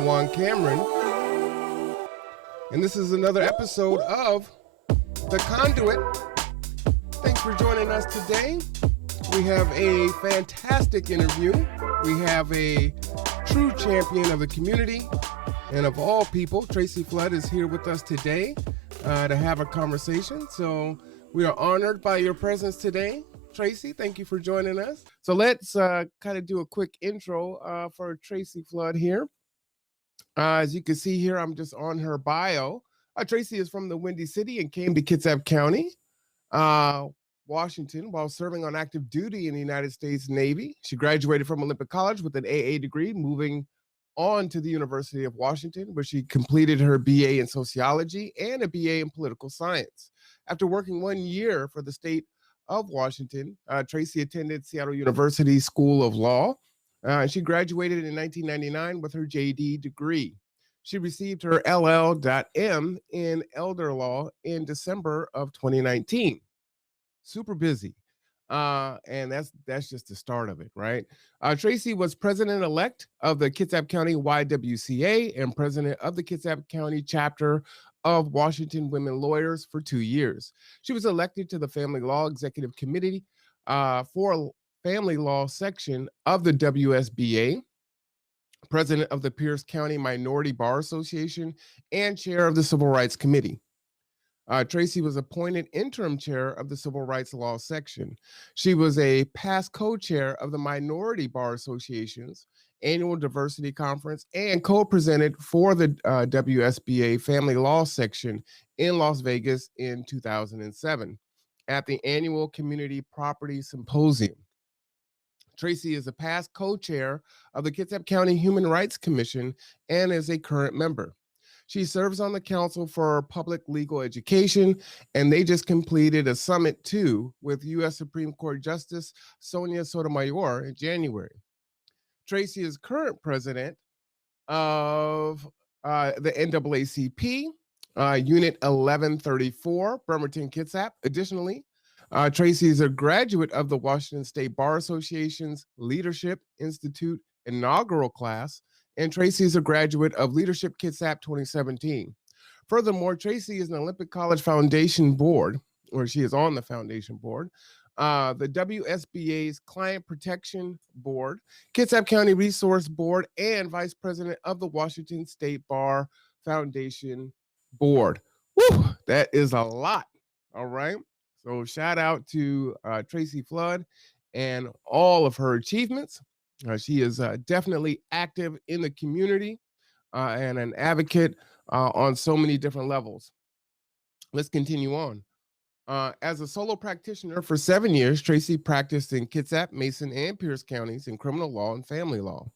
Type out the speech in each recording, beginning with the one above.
Marwan Cameron, and this is another episode of The Conduit. Thanks for joining us today. We have a fantastic interview. We have a true champion of the community, and of all people, Tracy Flood is here with us today to have a conversation. So we are honored by your presence today. Tracy, thank you for joining us. So let's kind of do a quick intro for Tracy Flood here. As you can see here, I'm just on her bio. Tracy is from the Windy City and came to Kitsap County, Washington, while serving on active duty in the United States Navy. She graduated from Olympic College with an AA degree, moving on to the University of Washington, where she completed her BA in sociology and a BA in political science. After working 1 year for the state of Washington, Tracy attended Seattle University School of Law. She graduated in 1999 with her JD degree. She received her LL.M. in elder law in December of 2019. Super busy. And that's just the start of it, right? Tracy was president-elect of the Kitsap County YWCA and president of the Kitsap County chapter of Washington Women Lawyers for 2 years. She was elected to the Family Law Executive Committee for Family Law section of the WSBA, president of the Pierce County Minority Bar Association, and chair of the Civil Rights Committee. Tracy was appointed interim chair of the Civil Rights Law section. She was a past co-chair of the Minority Bar Association's annual diversity conference and co-presented for the WSBA Family Law section in Las Vegas in 2007 at the annual Community Property Symposium. Tracy is a past co-chair of the Kitsap County Human Rights Commission and is a current member. She serves on the Council for Public Legal Education, and they just completed a summit too with U.S. Supreme Court Justice Sonia Sotomayor in January. Tracy is current president of the NAACP, Unit 1134, Bremerton Kitsap. Additionally, Tracy is a graduate of the Washington State Bar Association's Leadership Institute inaugural class, and Tracy is a graduate of Leadership Kitsap 2017. Furthermore, Tracy is an Olympic College Foundation board, or she is on the foundation board, the WSBA's Client Protection Board, Kitsap County Resource Board, and vice president of the Washington State Bar Foundation Board. Woo, that is a lot, all right? So shout out to Tracy Flood and all of her achievements. She is definitely active in the community and an advocate on so many different levels. Let's continue on. As a solo practitioner for 7 years, Tracy practiced in Kitsap, Mason, and Pierce counties in criminal law and family law.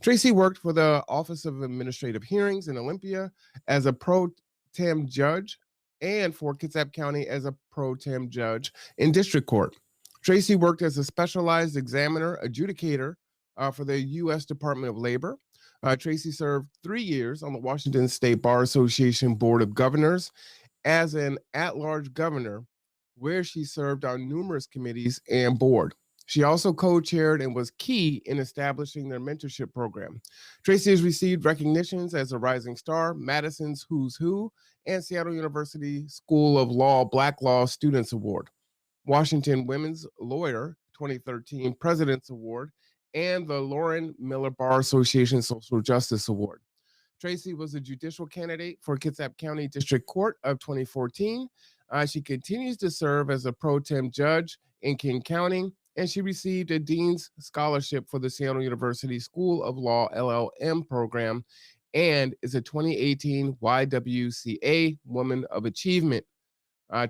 Tracy worked for the Office of Administrative Hearings in Olympia as a pro tem judge and for Kitsap County as a pro tem judge in district court. Tracy worked as a specialized examiner adjudicator for the U.S. Department of Labor. Tracy served 3 years on the Washington State Bar Association Board of Governors as an at-large governor, where she served on numerous committees and board. She also co-chaired and was key in establishing their mentorship program. Tracy has received recognitions as a Rising Star, Madison's Who's Who, and Seattle University School of Law Black Law Students Award, Washington Women's Lawyer 2013 President's Award, and the Lauren Miller Bar Association Social Justice Award. Tracy was a judicial candidate for Kitsap County District Court of 2014. She continues to serve as a pro tem judge in King County, and she received a Dean's Scholarship for the Seattle University School of Law LLM program and is a 2018 YWCA Woman of Achievement.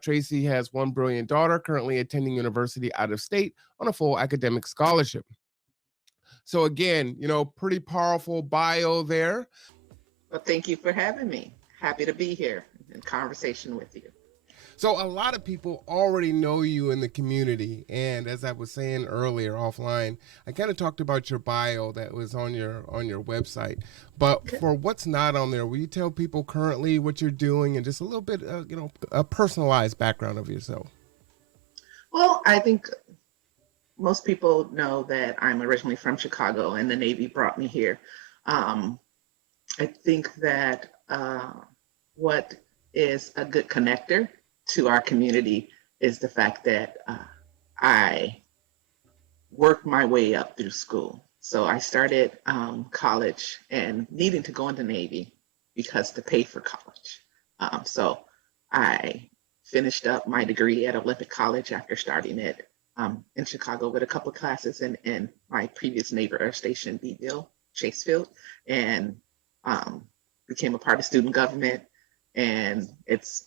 Tracy has one brilliant daughter currently attending university out of state on a full academic scholarship. So again, pretty powerful bio there. Well, thank you for having me. Happy to be here in conversation with you. So a lot of people already know you in the community. And as I was saying earlier offline, I kind of talked about your bio that was on your website. But okay, for what's not on there, will you tell people currently what you're doing and just a little bit, a personalized background of yourself? Well, I think most people know that I'm originally from Chicago and the Navy brought me here. I think that what is a good connector to our community is the fact that I worked my way up through school. So I started college and needing to go into Navy because to pay for college. So I finished up my degree at Olympic College after starting it in Chicago with a couple of classes in my previous Naval Air Station, Beeville, Chasefield, and became a part of student government. And it's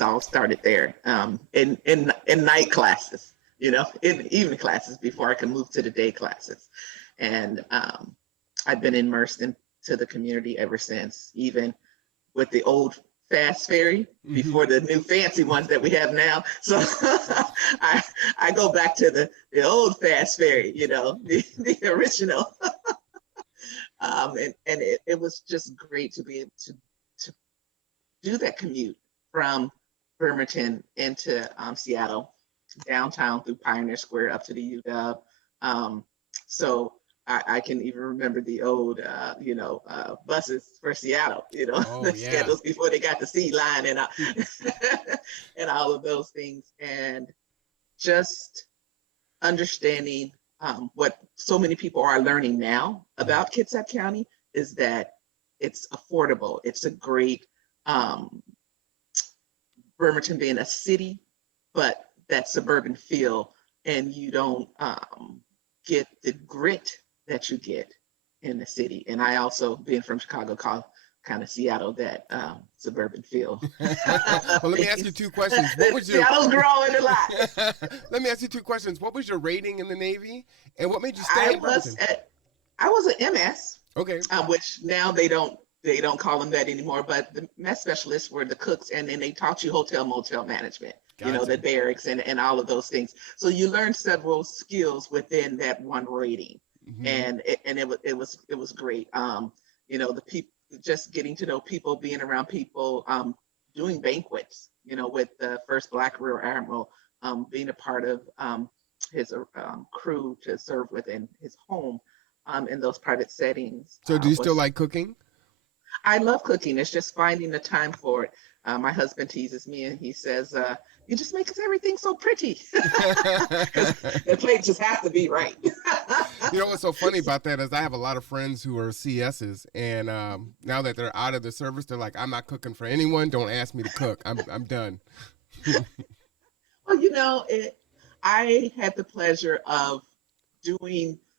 all started there in night classes, in evening classes before I could move to the day classes. And I've been immersed into the community ever since, even with the old fast ferry before the new fancy ones that we have now. So I go back to the old fast ferry, the original. And it was just great to be able to do that commute from Bremerton into Seattle, downtown through Pioneer Square up to the UW. So I can even remember the old, buses for Seattle, the schedules before they got the Sea Line and and all of those things. And just understanding what so many people are learning now about Kitsap County is that it's affordable. It's a great, Bremerton being a city, but that suburban feel, and you don't get the grit that you get in the city. And I also, being from Chicago, call kind of Seattle that suburban feel. Well, let me ask you two questions. What was Seattle's growing a lot. Let me ask you two questions. What was your rating in the Navy, and what made you stay in Bremerton? I was an MS. Okay. Which now they don't call them that anymore, but the mess specialists were the cooks, and then they taught you hotel motel management, gotcha. The barracks and all of those things. So you learned several skills within that one rating, and it was great. The people, just getting to know people, being around people, doing banquets, with the first Black Rear Admiral, being a part of his crew to serve within his home in those private settings. So do you still like cooking? I love cooking. It's just finding the time for it. My husband teases me and he says, you just make everything so pretty. The plate just has to be right. What's so funny about that is I have a lot of friends who are CSs, and now that they're out of the service, they're like, I'm not cooking for anyone. Don't ask me to cook. I'm done. Well, I had the pleasure of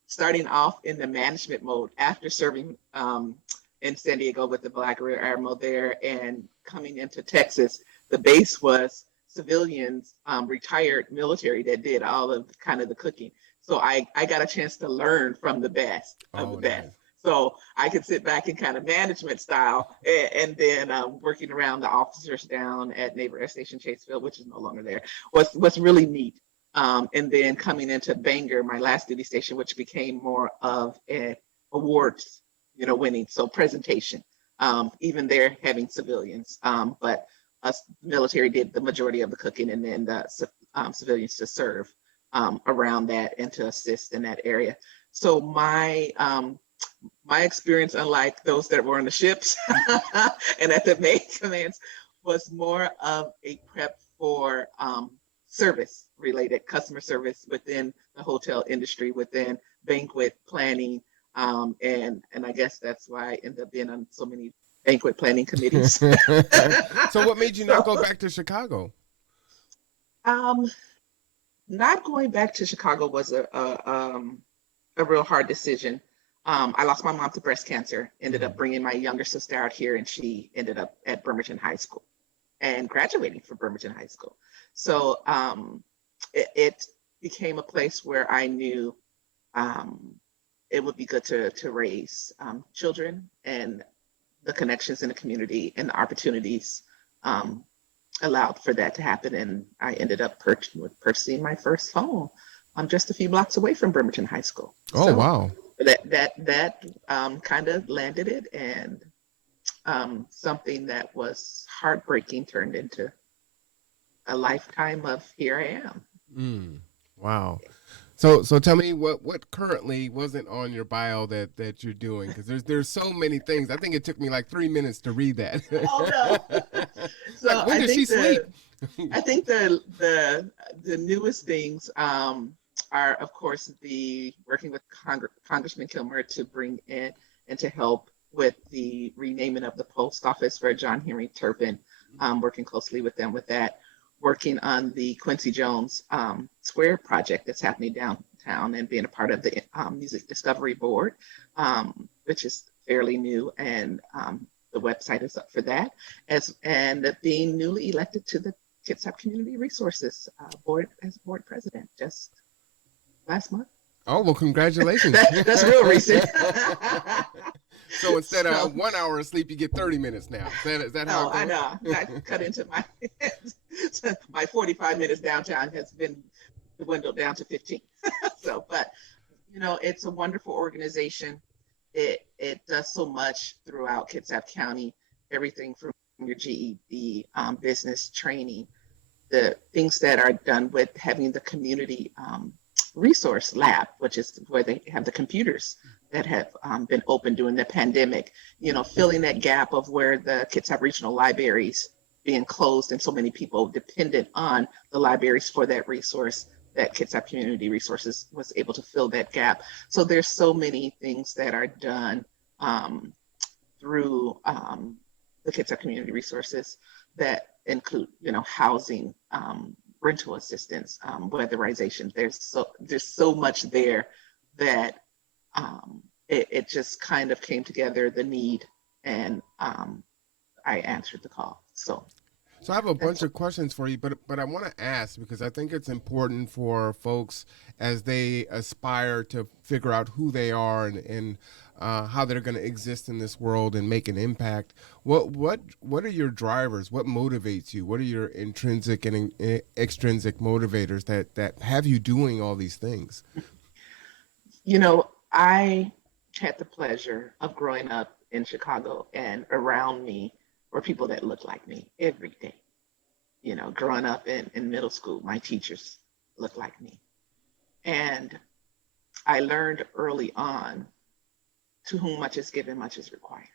starting off in the management mode after serving in San Diego with the Black Rear Admiral there, and coming into Texas. The base was civilians, retired military that did all of kind of the cooking. So I got a chance to learn from the best of the best. Nice. So I could sit back in kind of management style, and then working around the officers down at Naval Air Station Chasefield, which is no longer there, was really neat. And then coming into Bangor, my last duty station, which became more of an awards, winning. So presentation, even there having civilians, but us military did the majority of the cooking, and then the civilians to serve around that and to assist in that area. So my experience, unlike those that were on the ships and at the main commands, was more of a prep for service related customer service within the hotel industry, within banquet planning, and I guess that's why I ended up being on so many banquet planning committees. So what made you not go back to Chicago? Not going back to Chicago was a real hard decision. I lost my mom to breast cancer, ended up bringing my younger sister out here, and she ended up at Bremerton High School and graduating from Bremerton High School. So it became a place where I knew it would be good to raise children, and the connections in the community and the opportunities allowed for that to happen. And I ended up purchasing my first home just a few blocks away from Bremerton High School. Oh, so wow. That kind of landed it, and something that was heartbreaking turned into a lifetime of here I am. Wow. So tell me what currently wasn't on your bio that you're doing, because there's so many things. I think it took me like 3 minutes to read that. Oh no. Like, So when does she sleep? I think the newest things are, of course, the working with Congressman Kilmer to bring in and to help with the renaming of the post office for John Henry Turpin, working closely with them with that, working on the Quincy Jones Square project that's happening downtown, and being a part of the Music Discovery Board, which is fairly new, and the website is up for that, and being newly elected to the Kitsap Community Resources Board as board president just last month. Oh, well, congratulations. That's real recent. So instead So, of 1 hour of sleep, you get 30 minutes now. Is that how oh, it goes? I know. I cut into my 45 minutes downtown has been dwindled down to 15. So, but it's a wonderful organization. It does so much throughout Kitsap County, everything from your GED, business training, the things that are done with having the community resource lab, which is where they have the computers that have been open during the pandemic, filling that gap of where the Kitsap Regional Libraries being closed and so many people dependent on the libraries for that resource, that Kitsap Community Resources was able to fill that gap. So there's so many things that are done through the Kitsap Community Resources that include, housing, rental assistance, weatherization. There's so much there that it just kind of came together, the need, and I answered the call. So I have a bunch of questions for you, but I want to ask, because I think it's important for folks as they aspire to figure out who they are and how they're going to exist in this world and make an impact. What are your drivers? What motivates you? What are your intrinsic and extrinsic motivators that have you doing all these things? I had the pleasure of growing up in Chicago, and around me were people that looked like me every day. Growing up in middle school, my teachers looked like me. And I learned early on, to whom much is given, much is required.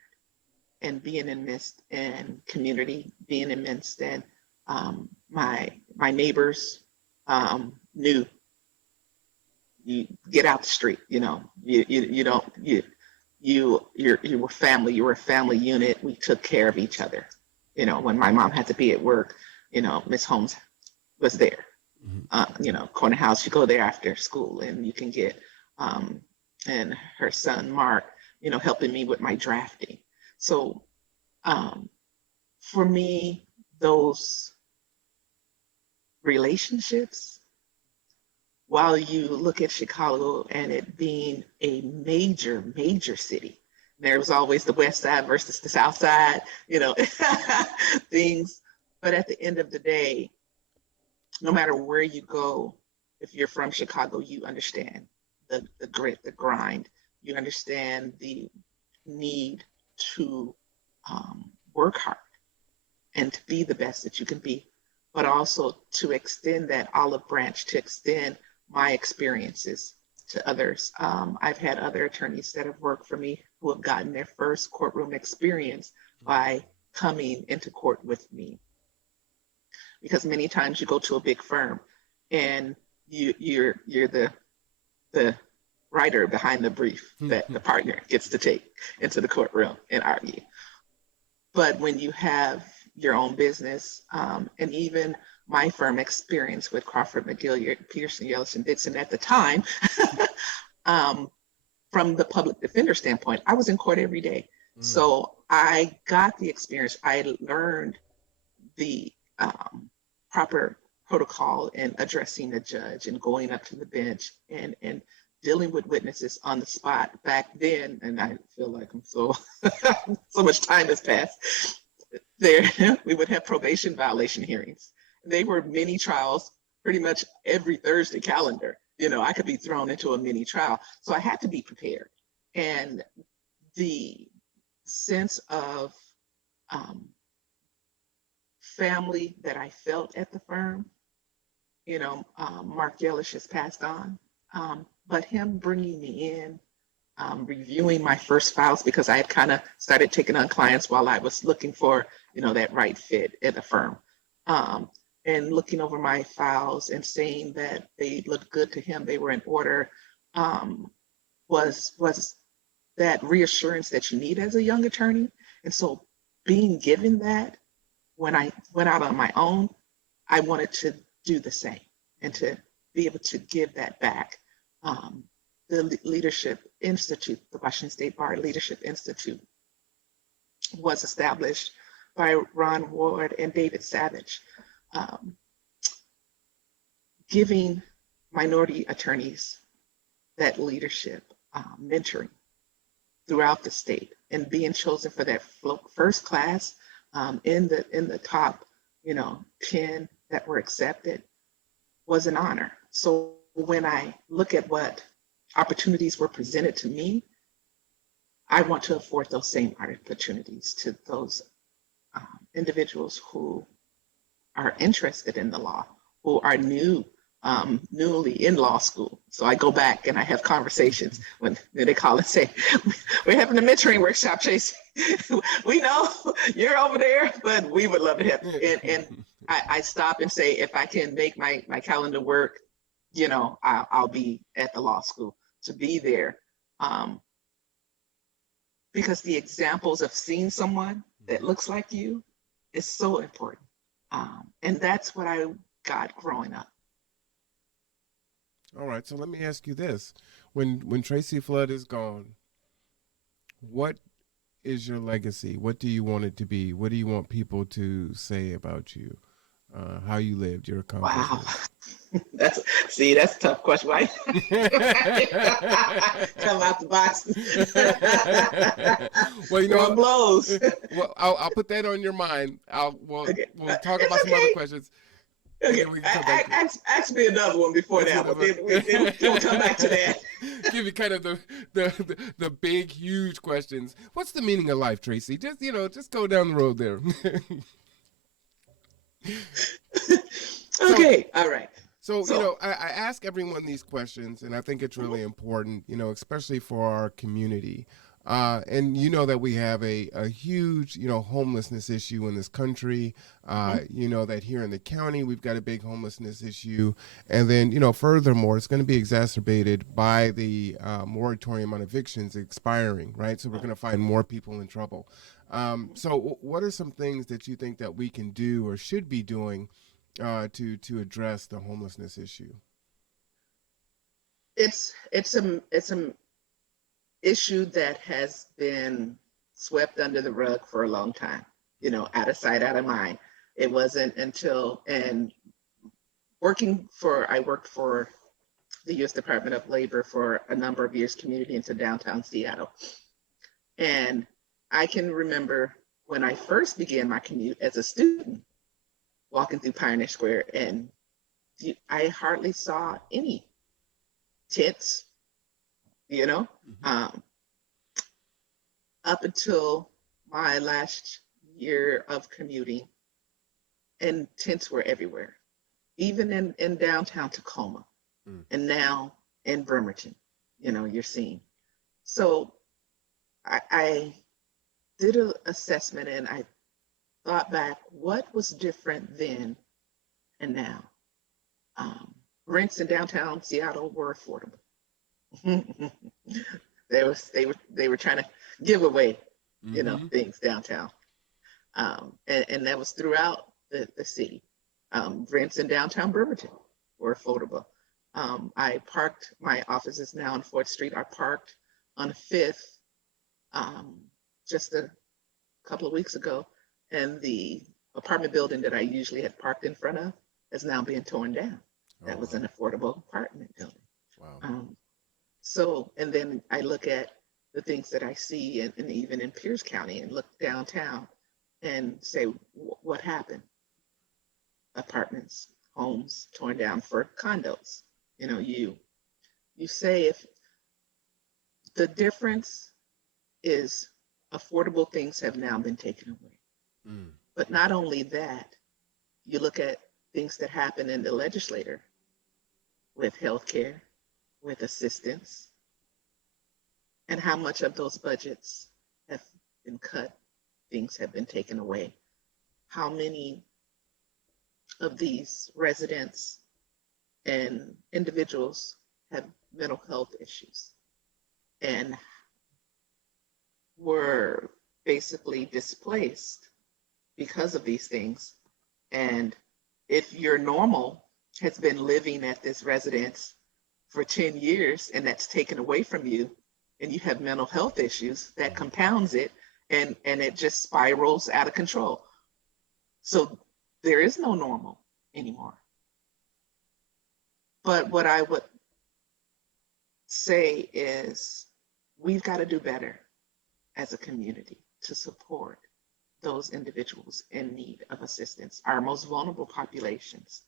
And being immersed in community, being immersed in my neighbors knew, you get out the street, you don't, you were family, you were a family unit. We took care of each other. When my mom had to be at work, Miss Holmes was there. Corner house, you go there after school and you can get, and her son, Mark, helping me with my drafting. So for me, those relationships, while you look at Chicago and it being a major, major city, there was always the West Side versus the South Side, things. But at the end of the day, no matter where you go, if you're from Chicago, you understand the grit, the grind. You understand the need to work hard and to be the best that you can be, but also to extend that olive branch, to extend my experiences to others. I've had other attorneys that have worked for me who have gotten their first courtroom experience by coming into court with me. Because many times you go to a big firm and you're the writer behind the brief that the partner gets to take into the courtroom and argue. But when you have your own business, and even my firm experience with Crawford, McGill, Peterson, Yellis, and Dixon at the time, from the public defender standpoint, I was in court every day. So I got the experience. I learned the proper protocol in addressing the judge and going up to the bench and dealing with witnesses on the spot back then. And I feel like I'm so much time has passed. There, we would have probation violation hearings. They were mini trials pretty much every Thursday calendar. I could be thrown into a mini trial. So I had to be prepared. And the sense of family that I felt at the firm, Mark Yellish has passed on, But him bringing me in, reviewing my first files, because I had kind of started taking on clients while I was looking for, that right fit at the firm. And looking over my files and saying that they looked good to him, they were in order, was that reassurance that you need as a young attorney. And so being given that, when I went out on my own, I wanted to do the same and to be able to give that back. The Leadership Institute, the Washington State Bar Leadership Institute, was established by Ron Ward and David Savage, giving minority attorneys that leadership, mentoring throughout the state, and being chosen for that first class in the top, 10 that were accepted was an honor. So when I look at what opportunities were presented to me, I want to afford those same opportunities to those individuals who are interested in the law, who are newly in law school. So I go back and I have conversations when they call and say, we're having a mentoring workshop, Tracy. We know you're over there, but we would love to have you. And I stop and say, if I can make my calendar work, I'll be at the law school to be there. Because the examples of seeing someone that looks like you is so important. And that's what I got growing up. All right, so let me ask you this. When Tracy Flood is gone, what is your legacy? What do you want it to be? What do you want people to say about you? How you lived, your accomplishments? Wow. That's a tough question, right? Come out the box. Well, Throwing blows. Well, I'll put that on your mind. We'll talk about some other questions. Okay, ask me another one before that one. Then we'll come back to that. Give you kind of the big, huge questions. What's the meaning of life, Tracy? Just go down the road there. Okay, all right. So, I ask everyone these questions, and I think it's really important, especially for our community. And that we have a huge, homelessness issue in this country. That here in the county, we've got a big homelessness issue. And then, furthermore, it's going to be exacerbated by the moratorium on evictions expiring, right? So we're going to find more people in trouble. So what are some things that you think that we can do or should be doing to address the homelessness issue? It's an issue that has been swept under the rug for a long time, out of sight, out of mind. It wasn't until, I worked for the U.S. Department of Labor for a number of years, community into downtown Seattle. And I can remember when I first began my commute as a student, walking through Pioneer Square, and I hardly saw any tents, up until my last year of commuting, and tents were everywhere, even in downtown Tacoma, and now in Bremerton, you're seeing. So I did an assessment, and I thought back, what was different then and now? Rents in downtown Seattle were affordable. They were trying to give away, things downtown, and that was throughout the city. Rents in downtown Bremerton were affordable. I parked, my office is now on 4th Street. I parked on 5th just a couple of weeks ago, and the apartment building that I usually had parked in front of is now being torn down. That was an affordable apartment building. Wow. So, and then I look at the things that I see, and even in Pierce County, and look downtown and say, what happened? Apartments, homes torn down for condos. You say, if the difference is affordable things have now been taken away. But not only that, you look at things that happen in the legislature with healthcare, with assistance, and how much of those budgets have been cut, things have been taken away. How many of these residents and individuals have mental health issues and were basically displaced because of these things. And if your normal has been living at this residence for 10 years and that's taken away from you, and you have mental health issues, that compounds it, and it just spirals out of control. So there is no normal anymore. But what I would say is we've got to do better as a community to support those individuals in need of assistance, our most vulnerable populations.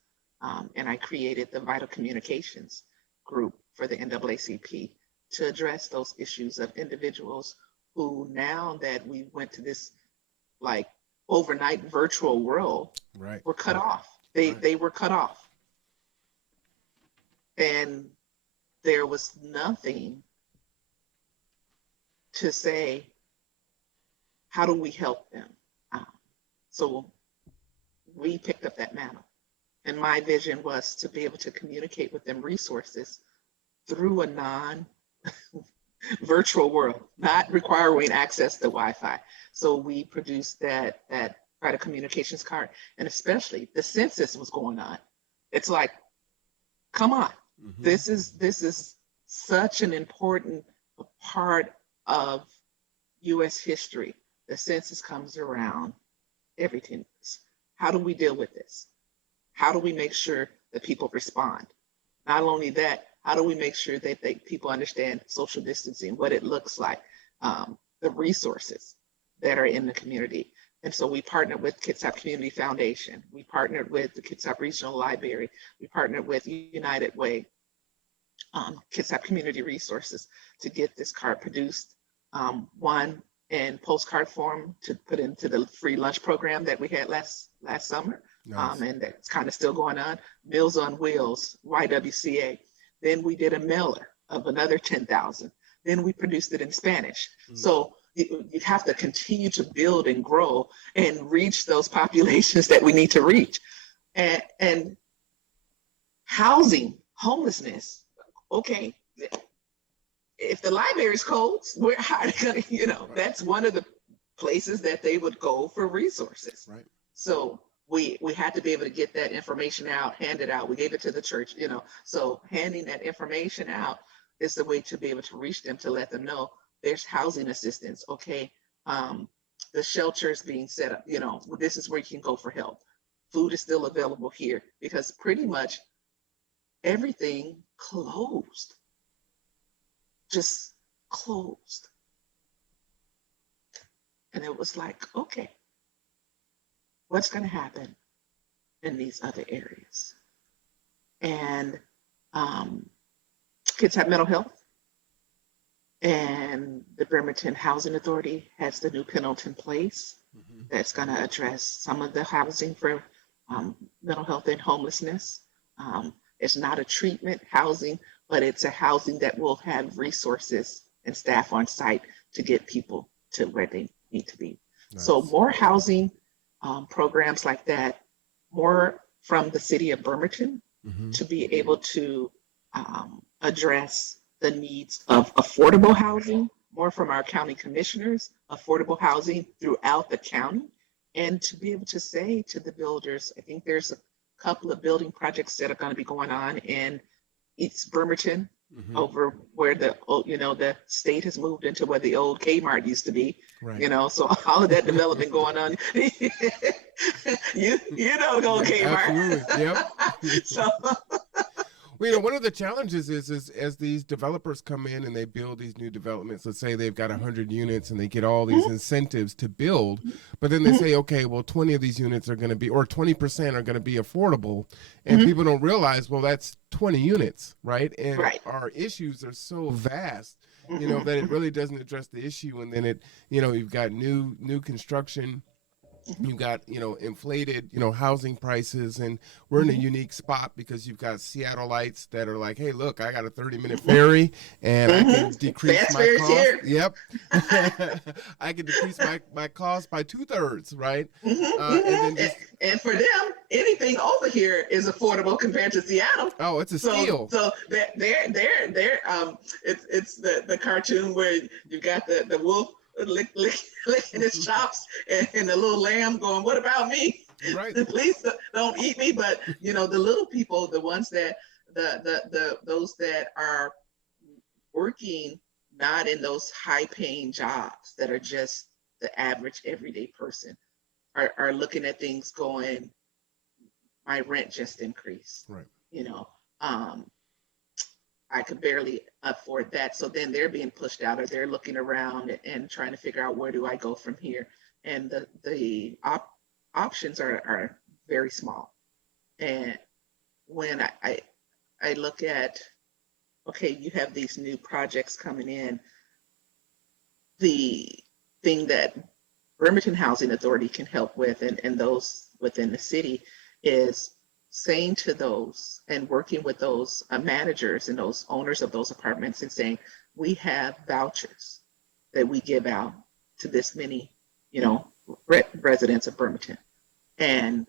And I created the Vital Communications group for the NAACP to address those issues of individuals who, now that we went to this like overnight virtual world, right, were cut off. They were cut off. And there was nothing to say, how do we help them? So we picked up that mantle. And my vision was to be able to communicate with them resources through a non-virtual world, not requiring access to Wi-Fi. So we produced that Vital Communications card, and especially the census was going on. It's like, come on, this is such an important part of U.S. history. The census comes around every 10 years. How do we deal with this? How do we make sure that people respond? Not only that, how do we make sure that people understand social distancing, what it looks like, the resources that are in the community? And so we partnered with Kitsap Community Foundation. We partnered with the Kitsap Regional Library. We partnered with United Way, Kitsap Community Resources to get this card produced. One in postcard form to put into the free lunch program that we had last summer. Nice. And that's kind of still going on. Meals on Wheels, YWCA. Then we did a mailer of another 10,000. Then we produced it in Spanish. So you have to continue to build and grow and reach those populations that we need to reach. And housing, homelessness, okay. If the library's closed, how are they gonna, that's one of the places that they would go for resources. Right. So we had to be able to get that information out, hand it out. We gave it to the church, so handing that information out is the way to be able to reach them, to let them know there's housing assistance. Okay. The shelters being set up, this is where you can go for help. Food is still available here because pretty much everything closed. Just closed. And it was like, okay, what's going to happen in these other areas? And kids have mental health. And the Bremerton Housing Authority has the new Pendleton Place that's going to address some of the housing for mental health and homelessness. It's not a treatment housing, but it's a housing that will have resources and staff on site to get people to where they need to be. Nice. So more housing programs like that, more from the city of Bremerton to be able to address the needs of affordable housing, more from our county commissioners, affordable housing throughout the county, and to be able to say to the builders, I think there's a couple of building projects that are going to be going on in East Bremerton, over where the state has moved into where the old Kmart used to be, right. So all of that development going on. you know the old Kmart. Absolutely, yep. So. Well, one of the challenges is as these developers come in and they build these new developments, let's say they've got 100 units and they get all these incentives to build, but then they say, okay, well, 20 of these units are going to be, or 20% are going to be affordable. And people don't realize, well, that's 20 units, right? And our issues are so vast, that it really doesn't address the issue. And then you've got new construction You got, inflated, housing prices, and we're in a Mhm. unique spot because you've got Seattleites that are like, hey, look, I got a 30-minute ferry and I can decrease Fast my fairies cost. here. Yep. I can decrease my cost by 2/3, right? And then And, just, and for them, anything over here is affordable compared to Seattle. oh, it's a steal. So it's the cartoon where you got the wolf licking his chops and the little lamb going, "What about me? Right. Please don't eat me." But the little people, the ones that those that are working not in those high paying jobs that are just the average everyday person are looking at things going, my rent just increased. Right. You know, um, I could barely afford that. So then they're being pushed out, or they're looking around and trying to figure out, where do I go from here? And the options are very small. And when I look at, okay, you have these new projects coming in, the thing that Bremerton Housing Authority can help with, and those within the city, is saying to those and working with those managers and those owners of those apartments and saying, we have vouchers that we give out to this many, residents of Bremerton, and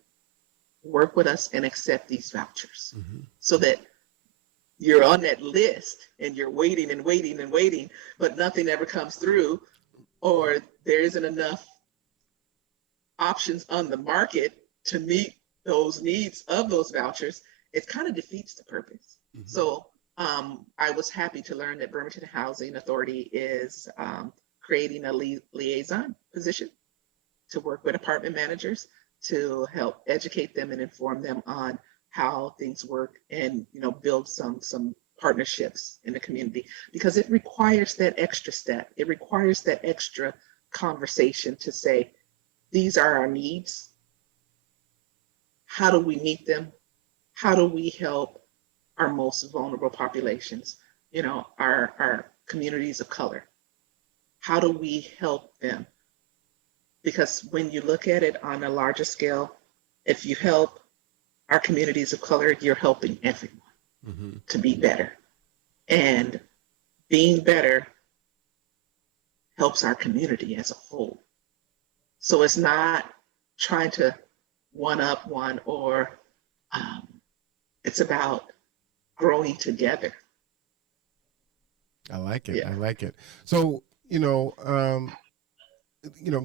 work with us and accept these vouchers, Mm-hmm. so that you're on that list and you're waiting and waiting and waiting, but nothing ever comes through, or there isn't enough options on the market to meet those needs of those vouchers. It kind of defeats the purpose. Mm-hmm. So I was happy to learn that Bremerton Housing Authority is creating a liaison position to work with apartment managers to help educate them and inform them on how things work, and build some partnerships in the community, because it requires that extra step. It requires that extra conversation to say, these are our needs. How do we meet them? How do we help our most vulnerable populations, our communities of color? How do we help them? Because when you look at it on a larger scale, if you help our communities of color, you're helping everyone Mm-hmm. to be better. And being better helps our community as a whole. So it's not trying to one up one, or it's about growing together. I like it. Yeah. I like it. So,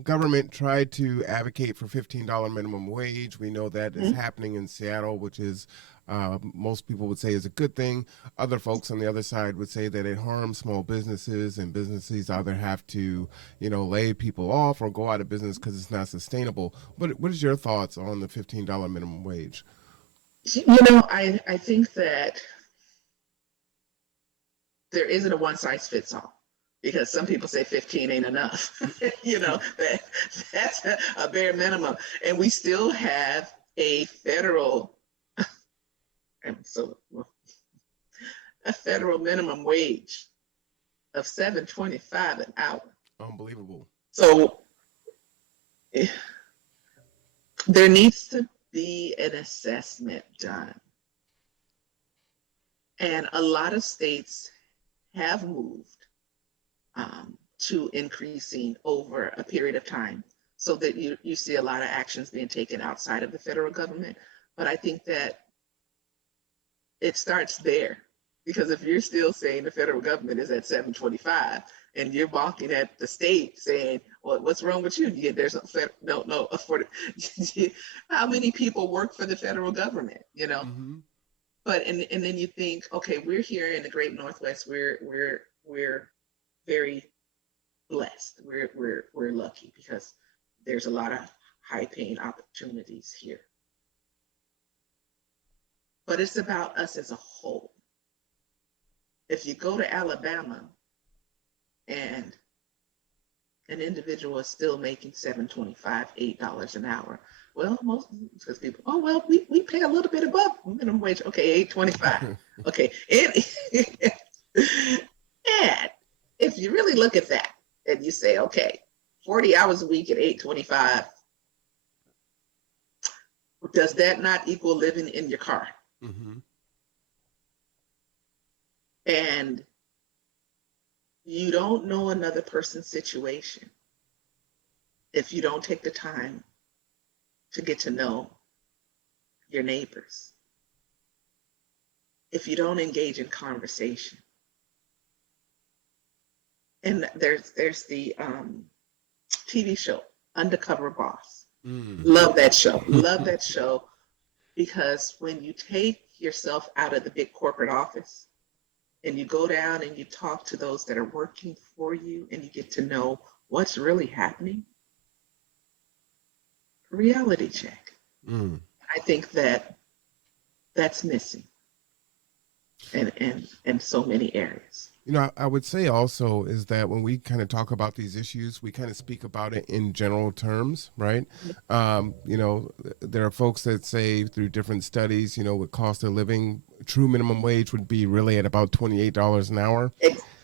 government tried to advocate for $15 minimum wage. We know that is happening in Seattle, which is most people would say is a good thing. Other folks on the other side would say that it harms small businesses, and businesses either have to, lay people off or go out of business because it's not sustainable. What is your thoughts on the $15 minimum wage? I think that there isn't a one size fits all, because some people say 15 ain't enough. That's a bare minimum. And we still have a federal minimum wage of $7.25 an hour. Unbelievable. So there needs to be an assessment done. And a lot of states have moved to increasing over a period of time, so that you see a lot of actions being taken outside of the federal government. But I think that it starts there, because if you're still saying the federal government is at 725 and you're balking at the state saying, well, what's wrong with you? There's no afford. How many people work for the federal government? Mm-hmm. But and then you think, okay, we're here in the Great Northwest. We're very blessed. We're lucky, because there's a lot of high paying opportunities here. But it's about us as a whole. If you go to Alabama and an individual is still making $7.25, $8 an hour, well, most, because people, oh well, we pay a little bit above minimum wage. Okay, $8.25. Okay, and if you really look at that and you say, okay, 40 hours a week at $8.25, Does that not equal living in your car? Mm-hmm. And you don't know another person's situation if you don't take the time to get to know your neighbors, if you don't engage in conversation. And there's the TV show Undercover Boss. Love that show. Love that show, because when you take yourself out of the big corporate office and you go down and you talk to those that are working for you and you get to know what's really happening, reality check. I think that that's missing in so many areas. You know, I would say also is that when we kind of talk about these issues, we kind of speak about it in general terms, right? You know, there are folks that say through different studies, you know, with cost of living, true minimum wage would be really at about $28 an hour.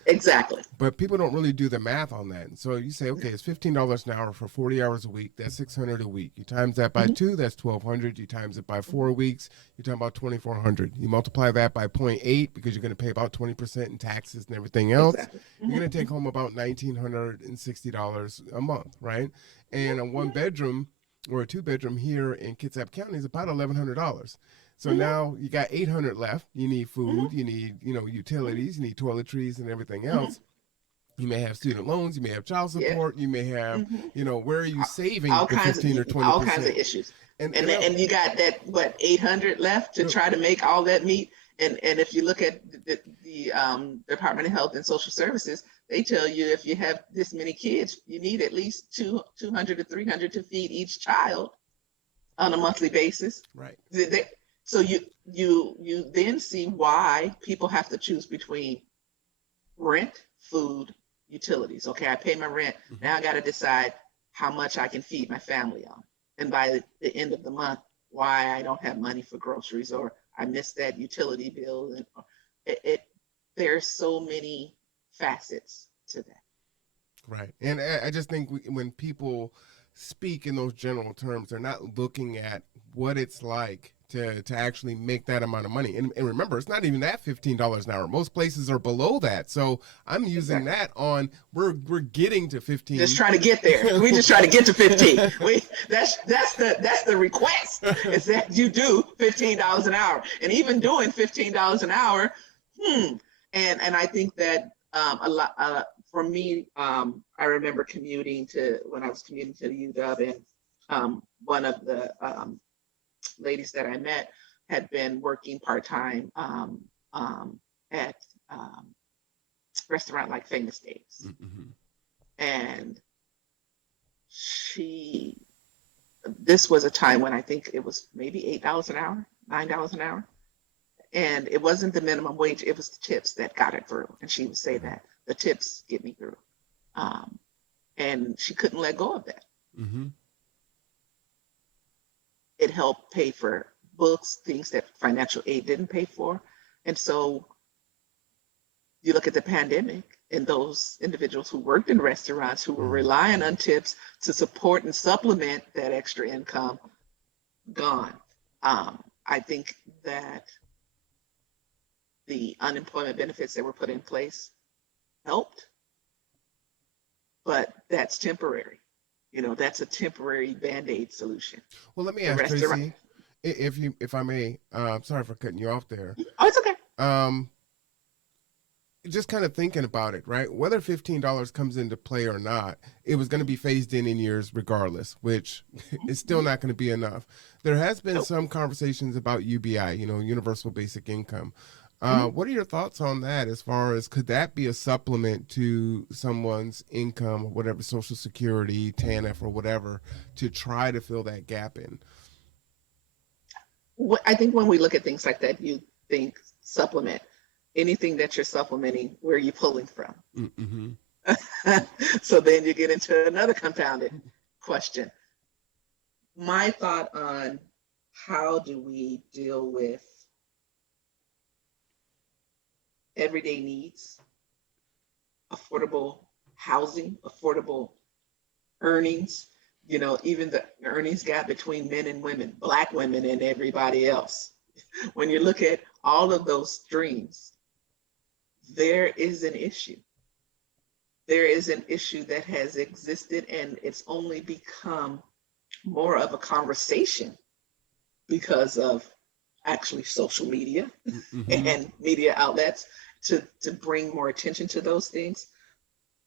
Exactly. But people don't really do the math on that. So you say, okay, it's $15 an hour for 40 hours a week. That's $600 a week. You times that by 2, that's $1,200. You times it by 4 weeks, you're talking about $2,400. You multiply that by 0.8 because you're going to pay about 20% in taxes and everything else. Exactly. You're going to take home about $1,960 a month, right? And a 1-bedroom or a 2-bedroom here in Kitsap County is about $1,100. So now you got $800 left. You need food, you need, you know, utilities, you need toiletries and everything else. You may have student loans, you may have child support, you may have, you know, where are you saving all the kinds 15 of, or 20%? all kinds of issues. And you got that, what, 800 left to try to make all that meet. And if you look at the Department of Health and Social Services, they tell you if you have this many kids, you need at least 200 to 300 to feed each child on a monthly basis. Right. So you then see why people have to choose between rent, food, utilities. Okay, I pay my rent. Now I got to decide how much I can feed my family on. And by the end of the month, why I don't have money for groceries, or I missed that utility bill. And there's so many facets to that. Right. And I just think when people speak in those general terms, they're not looking at what it's like to actually make that amount of money. And remember, it's not even that $15 an hour. Most places are below that. So I'm using that on, we're getting to 15. Just trying to get there. We just try to get to 15. That's the request, is that you do $15 an hour. And even doing $15 an hour, and I think that a lot for me, I remember when I was commuting to the UW, and one of the ladies that I met had been working part-time at restaurant like Famous Days. And this was a time when I think it was maybe $8 an hour, $9 an hour. And it wasn't the minimum wage, it was the tips that got it through. And she would say that the tips get me through. And she couldn't let go of that. It helped pay for books, things that financial aid didn't pay for. And so you look at the pandemic and those individuals who worked in restaurants who were relying on tips to support and supplement that extra income, gone. I think that the unemployment benefits that were put in place helped, but that's temporary. You know, that's a temporary Band-Aid solution. Well, let me ask Tracy, if I may, sorry for cutting you off there. Oh, it's okay. Just kind of thinking about it, right? Whether $15 comes into play or not, it was going to be phased in years regardless, which is still not going to be enough. There has been some conversations about UBI, you know, universal basic income. What are your thoughts on that, as far as could that be a supplement to someone's income or whatever, Social Security, TANF or whatever, to try to fill that gap in? I think when we look at things like that, you think supplement. Anything that you're supplementing, where are you pulling from? So then you get into another compounded question. My thought on how do we deal with everyday needs, affordable housing, affordable earnings, even the earnings gap between men and women, Black women and everybody else. When you look at all of those streams, there is an issue. There is an issue that has existed, and it's only become more of a conversation because of actually social media and media outlets to bring more attention to those things.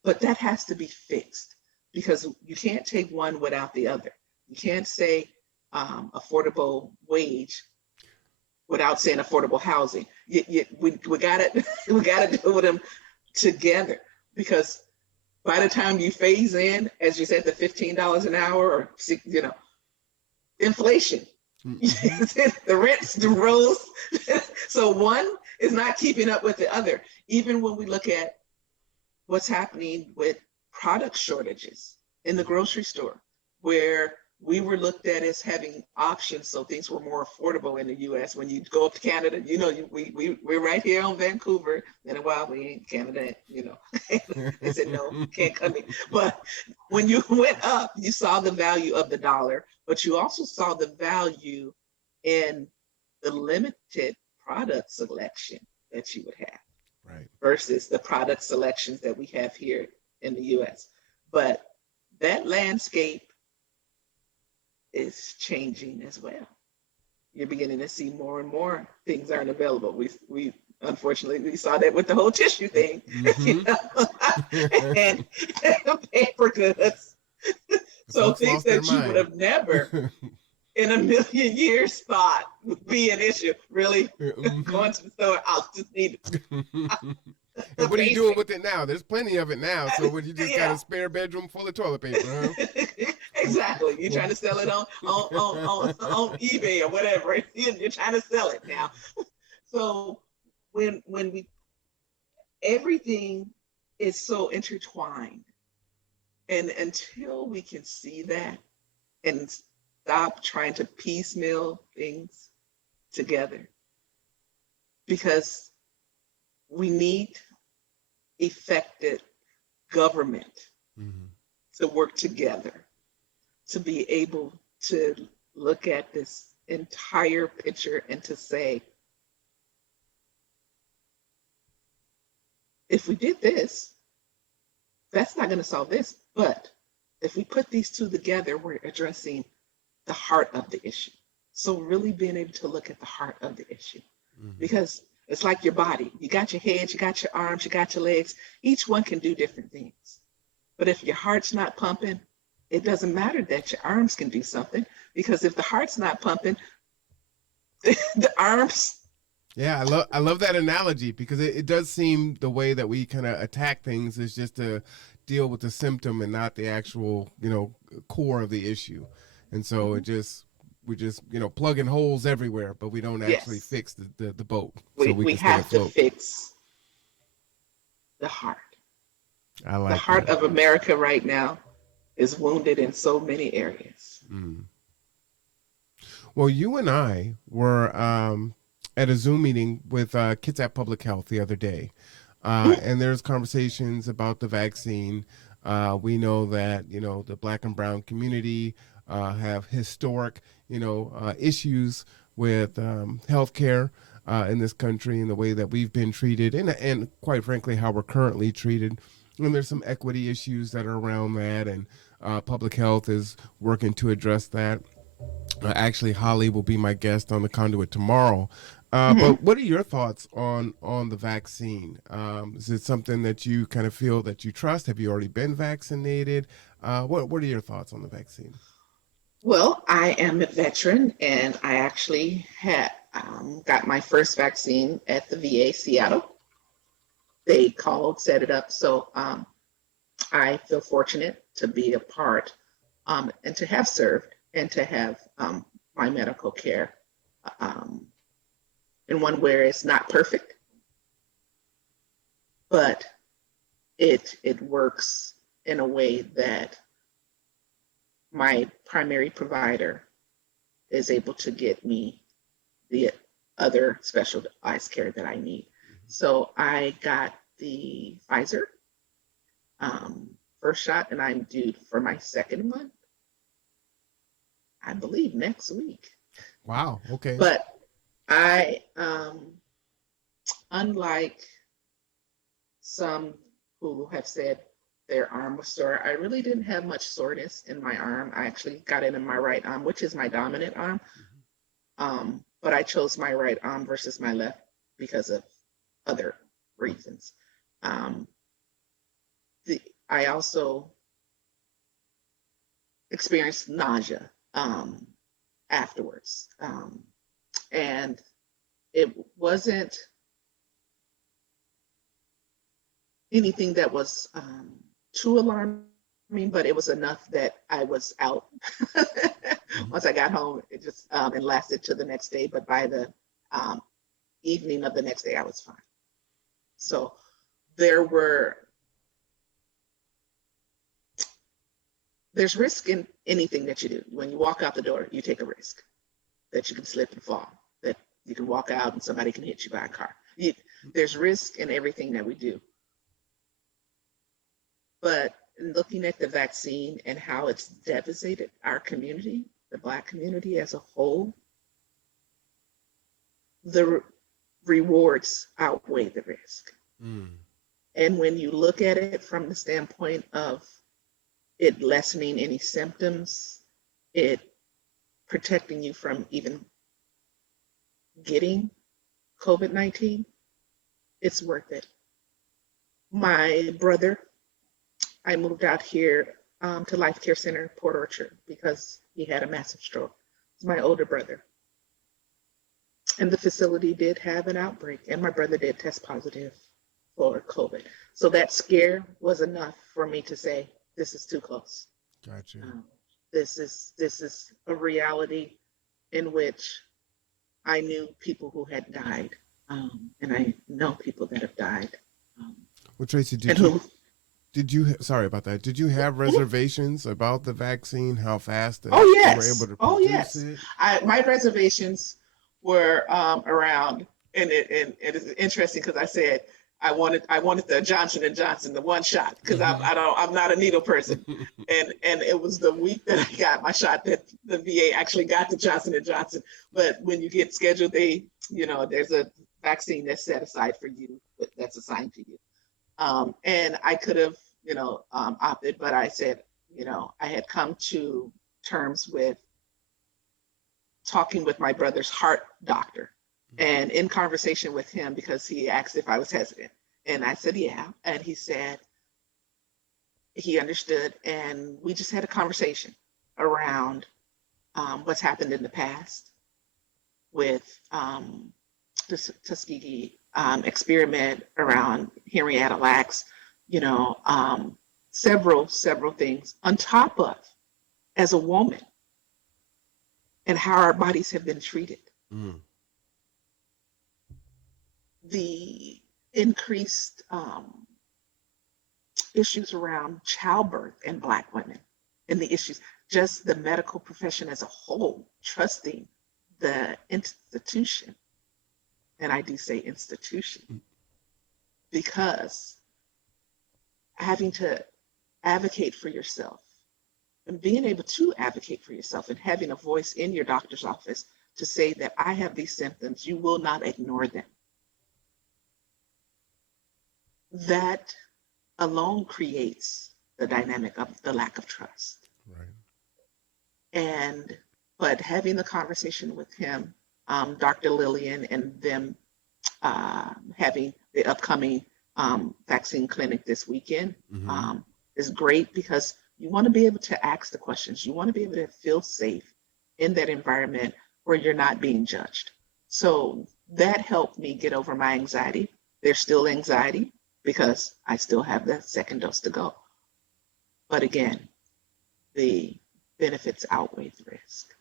But that has to be fixed, because you can't take one without the other. You can't say affordable wage without saying affordable housing. We gotta deal with them together, because by the time you phase in, as you said, the $15 an hour, or inflation, the rents rose, so one is not keeping up with the other. Even when we look at what's happening with product shortages in the grocery store, where we were looked at as having options, so things were more affordable in the U.S. When you go up to Canada, we're right here on Vancouver. In a while, we ain't Canada, They said, no, can't come in. But when you went up, you saw the value of the dollar, but you also saw the value in the limited product selection that you would have, right, versus the product selections that we have here in the U.S. But that landscape is changing as well. You're beginning to see more and more things aren't available. We unfortunately we saw that with the whole tissue thing, and paper goods. So things that you would have never in a million years thought would be an issue. Really, going to the store, I'll just need And what are you doing with it now? There's plenty of it now. So when you just got a spare bedroom full of toilet paper, huh? Exactly. You're trying to sell it on eBay or whatever. You're trying to sell it now. So when we everything is so intertwined, and until we can see that and stop trying to piecemeal things together, because we need effective government to work together to be able to look at this entire picture and to say, if we did this, that's not going to solve this. But if we put these two together, we're addressing the heart of the issue. So really being able to look at the heart of the issue, because it's like your body. You got your head, you got your arms, you got your legs. Each one can do different things. But if your heart's not pumping, it doesn't matter that your arms can do something, because if the heart's not pumping, the arms. Yeah, I love that analogy, because it does seem the way that we kind of attack things is just to deal with the symptom and not the actual, core of the issue. And so we're just plugging holes everywhere, but we don't actually fix the boat. So we have to fix the heart. I like the heart that. of America right now is wounded in so many areas. Well, you and I were at a Zoom meeting with Kitsap Public Health the other day, and there's conversations about the vaccine. We know that the Black and Brown community have historic issues with healthcare in this country and the way that we've been treated, and quite frankly how we're currently treated. And there's some equity issues that are around that, and public health is working to address that. Actually, Holly will be my guest on the Conduit tomorrow. But what are your thoughts on the vaccine? Is it something that you kind of feel that you trust? Have you already been vaccinated? What are your thoughts on the vaccine? Well, I am a veteran, and I actually had got my first vaccine at the VA Seattle. They called, set it up. So I feel fortunate to be a part and to have served and to have my medical care in one where it's not perfect, but it works in a way that my primary provider is able to get me the other specialized care that I need. So I got the Pfizer first shot, and I'm due for my second one I believe, next week. Wow. Okay. But I, unlike some who have said their arm was sore, I really didn't have much soreness in my arm. I actually got it in my right arm, which is my dominant arm. But I chose my right arm versus my left because of other reasons. I also experienced nausea afterwards. And it wasn't anything that was too alarming, but it was enough that I was out. Once I got home, it just and lasted to the next day. But by the evening of the next day, I was fine. So there's risk in anything that you do. When you walk out the door, you take a risk that you can slip and fall, that you can walk out and somebody can hit you by a car. There's risk in everything that we do. But looking at the vaccine and how it's devastated our community, the Black community as a whole, the rewards outweigh the risk. And when you look at it from the standpoint of it lessening any symptoms, it protecting you from even getting COVID-19, it's worth it. My brother, I moved out here to Life Care Center, Port Orchard, because he had a massive stroke. It's my older brother. And the facility did have an outbreak, and my brother did test positive for COVID. So that scare was enough for me to say, this is too close. Gotcha. This is a reality in which I knew people who had died, and I know people that have died. Well, Tracy, sorry about that. Did you have reservations about the vaccine? How fast they were able to produce it? My reservations were around, and it is interesting because I said I wanted the Johnson & Johnson, the one shot, because I'm not a needle person, and it was the week that I got my shot that the VA actually got the Johnson & Johnson. But when you get scheduled, there's a vaccine that's set aside for you, that's assigned to you. And I could have, opted, but I said, I had come to terms with talking with my brother's heart doctor, and in conversation with him, because he asked if I was hesitant, and I said, yeah. And he said he understood, and we just had a conversation around what's happened in the past with the Tuskegee experiment, around Henrietta Lacks, several things on top of, as a woman, and how our bodies have been treated. The increased issues around childbirth in Black women, and the issues, just the medical profession as a whole, trusting the institution. And I do say institution, because having to advocate for yourself and being able to advocate for yourself and having a voice in your doctor's office to say that I have these symptoms, you will not ignore them. That alone creates the dynamic of the lack of trust. Right. But having the conversation with him, Dr. Lillian, and them having the upcoming vaccine clinic this weekend is great, because you want to be able to ask the questions. You want to be able to feel safe in that environment where you're not being judged. So that helped me get over my anxiety. There's still anxiety because I still have that second dose to go. But again, the benefits outweigh the risk.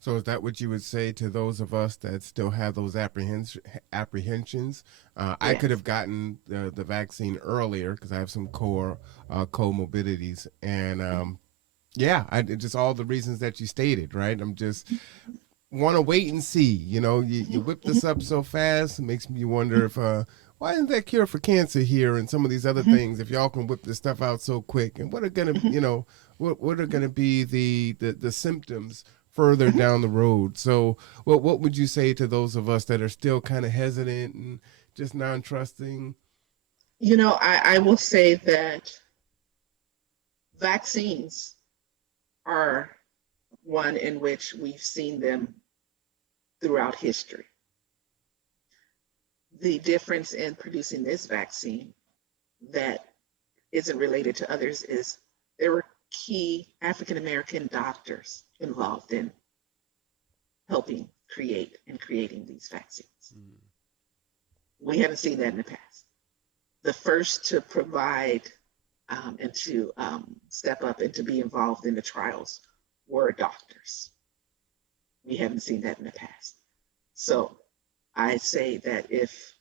So is that what you would say to those of us that still have those apprehensions? Yes. I could have gotten the vaccine earlier because I have some comorbidities, and just all the reasons that you stated, right? I'm just want to wait and see. You whip this up so fast, it makes me wonder if why isn't that cure for cancer here and some of these other things? If y'all can whip this stuff out so quick, and what are gonna what are gonna be the symptoms further down the road. So what would you say to those of us that are still kind of hesitant and just non-trusting? I will say that vaccines are one in which we've seen them throughout history. The difference in producing this vaccine that isn't related to others is there were key African American doctors involved in helping creating these vaccines. We haven't seen that in the past. The first to provide and to step up and to be involved in the trials were doctors. We haven't seen that in the past. So I say that if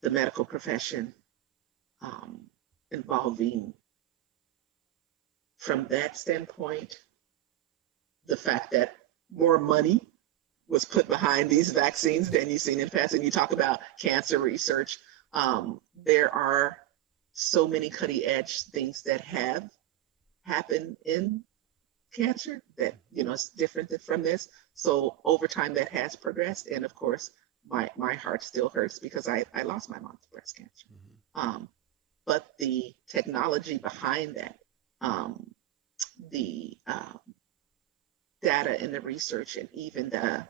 the medical profession involving from that standpoint, the fact that more money was put behind these vaccines than you've seen in the past, and you talk about cancer research, there are so many cutting edge things that have happened in cancer that, it's different from this. So over time that has progressed. And of course, my heart still hurts because I lost my mom to breast cancer. But the technology behind that, the data and the research, and even the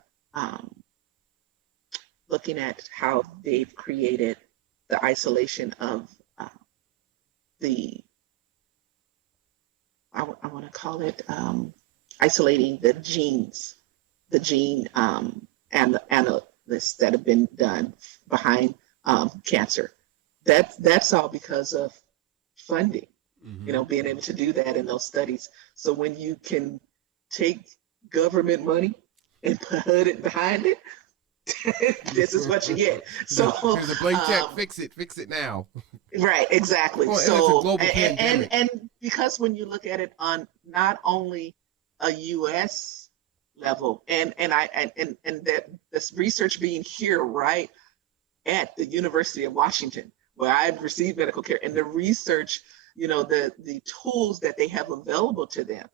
looking at how they've created the isolation of I want to call it isolating the genes, the gene analysis that have been done behind cancer. That's all because of funding, being able to do that in those studies. So when you can take government money and put it behind it, this is what you get. So here's a blank check. Fix it now. Right, exactly. Well, so it's a global pandemic. And because when you look at it on not only a U.S. level, and that this research being here right at the University of Washington, where I've received medical care, and the research, the tools that they have available to them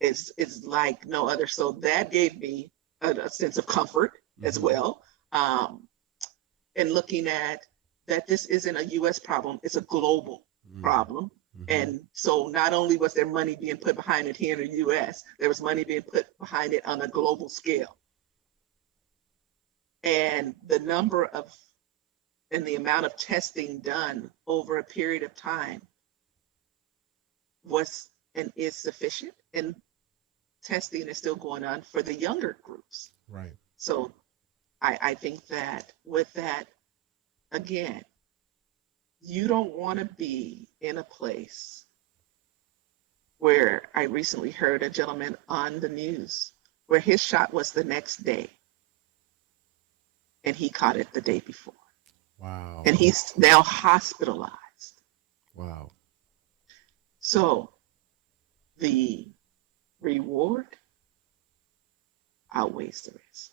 is like no other. So that gave me a sense of comfort as well. And looking at that this isn't a US problem, it's a global problem. And so not only was there money being put behind it here in the US, there was money being put behind it on a global scale. And the number of and the amount of testing done over a period of time was and is sufficient. And testing is still going on for the younger groups. Right. So I think that with that, again, you don't want to be in a place where I recently heard a gentleman on the news where his shot was the next day and he caught it the day before. Wow. And he's now hospitalized. Wow. So the reward outweighs the risk.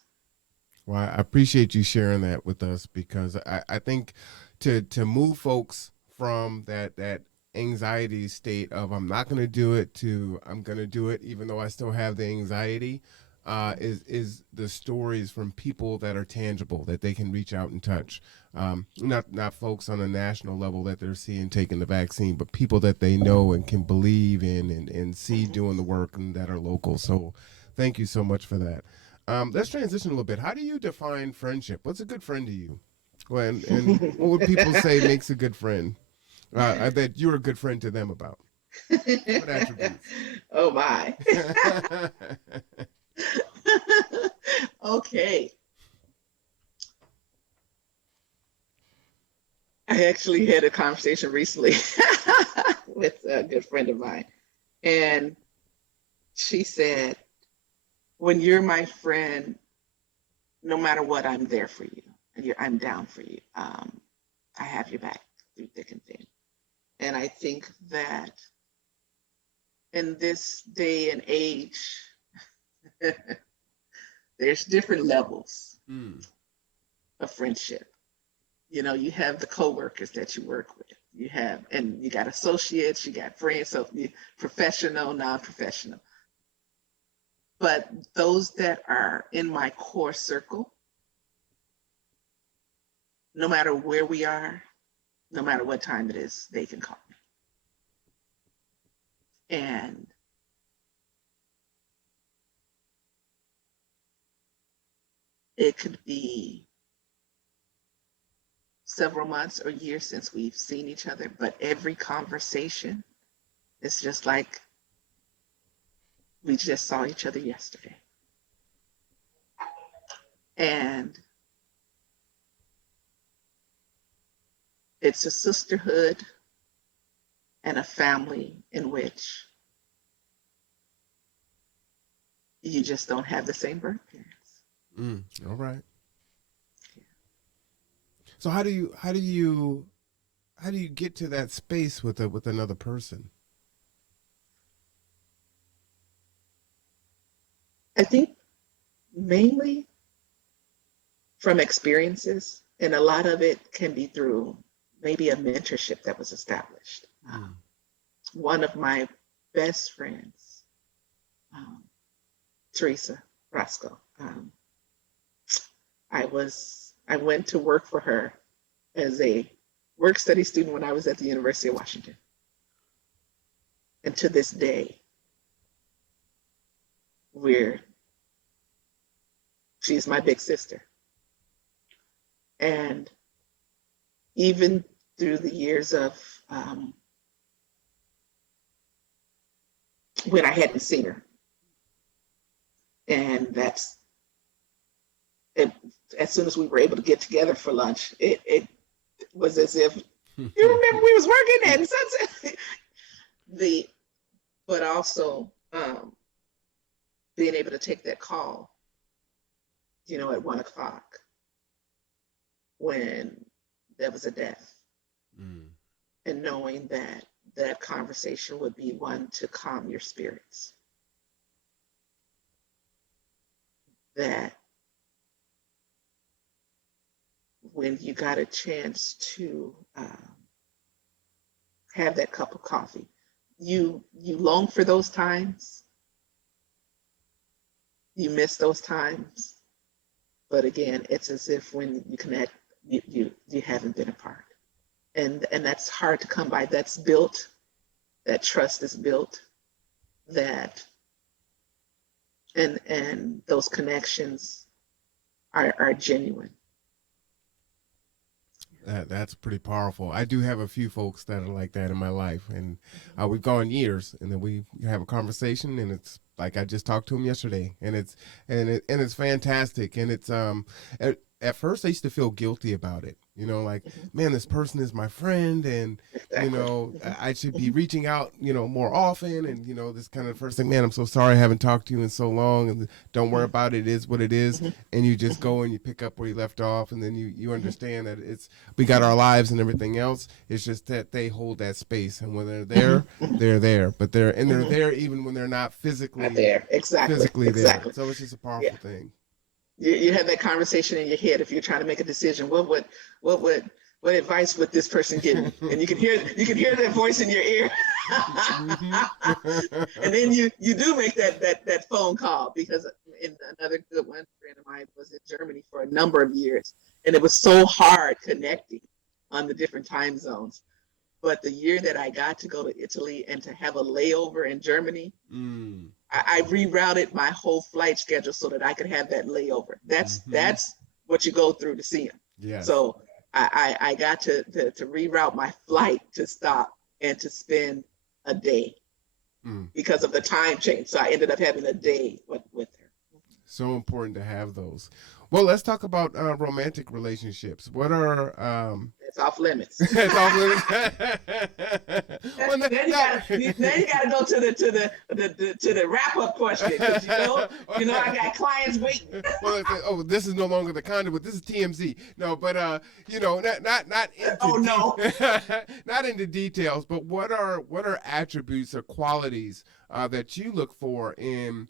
Well, I appreciate you sharing that with us, because I think to move folks from that anxiety state of I'm not going to do it to I'm going to do it even though I still have the anxiety is the stories from people that are tangible, that they can reach out and touch. Not folks on a national level that they're seeing taking the vaccine, but people that they know and can believe in and see doing the work and that are local. So thank you so much for that. Let's transition a little bit. How do you define friendship? What's a good friend to you? Well, and what would people say makes a good friend? That you're a good friend to them about. What attributes? Oh my. Okay. I actually had a conversation recently with a good friend of mine, and she said, when you're my friend, no matter what, I'm there for you, and I'm down for you. I have your back through thick and thin. And I think that in this day and age, there's different levels of friendship. You have the coworkers that you work with. And you got associates, you got friends, so professional, non-professional. But those that are in my core circle, no matter where we are, no matter what time it is, they can call me. And it could be several months or years since we've seen each other, but every conversation is just like we just saw each other yesterday. And it's a sisterhood and a family in which you just don't have the same birth parents. All right. So how do you get to that space with another person? I think mainly from experiences, and a lot of it can be through maybe a mentorship that was established. One of my best friends, Teresa Roscoe, I went to work for her as a work study student when I was at the University of Washington. And to this day, she's my big sister. And even through the years of when I hadn't seen her, and that's it, as soon as we were able to get together for lunch, it was as if you remember we was working at sunset. But also being able to take that call, at 1:00 when there was a death, and knowing that that conversation would be one to calm your spirits. That when you got a chance to have that cup of coffee, you long for those times, you miss those times, but again, it's as if when you connect, you haven't been apart, and that's hard to come by. That's built, that trust is built, that and those connections are genuine. That's pretty powerful. I do have a few folks that are like that in my life, and we've gone years, and then we have a conversation, and it's like I just talked to him yesterday, and it's fantastic, and it's at first I used to feel guilty about it, like, man, this person is my friend, and I should be reaching out, more often, and this kind of first thing, man, I'm so sorry I haven't talked to you in so long, and don't worry about it. It is what it is, and you just go and you pick up where you left off, and then you understand that we got our lives and everything else. It's just that they hold that space, and when they're there, they're there, but they're there even when they're not physically there. Exactly. there. So it's just a powerful thing. You have that conversation in your head if you're trying to make a decision. What advice would this person give me? And you can hear that voice in your ear. And then you do make that phone call, because another good one friend of mine was in Germany for a number of years, and it was so hard connecting on the different time zones. But the year that I got to go to Italy and to have a layover in Germany, I rerouted my whole flight schedule so that I could have that layover. That's what you go through to see him. Yeah. So I got to reroute my flight to stop and to spend a day because of the time change. So I ended up having a day with her. So important to have those. Well, let's talk about romantic relationships. What are it's off limits. It's off limits. Now you gotta go to the wrap up question. I got clients waiting. Well, this is no longer the conduit. This is TMZ. No, but not into not into details. But what are attributes or qualities that you look for in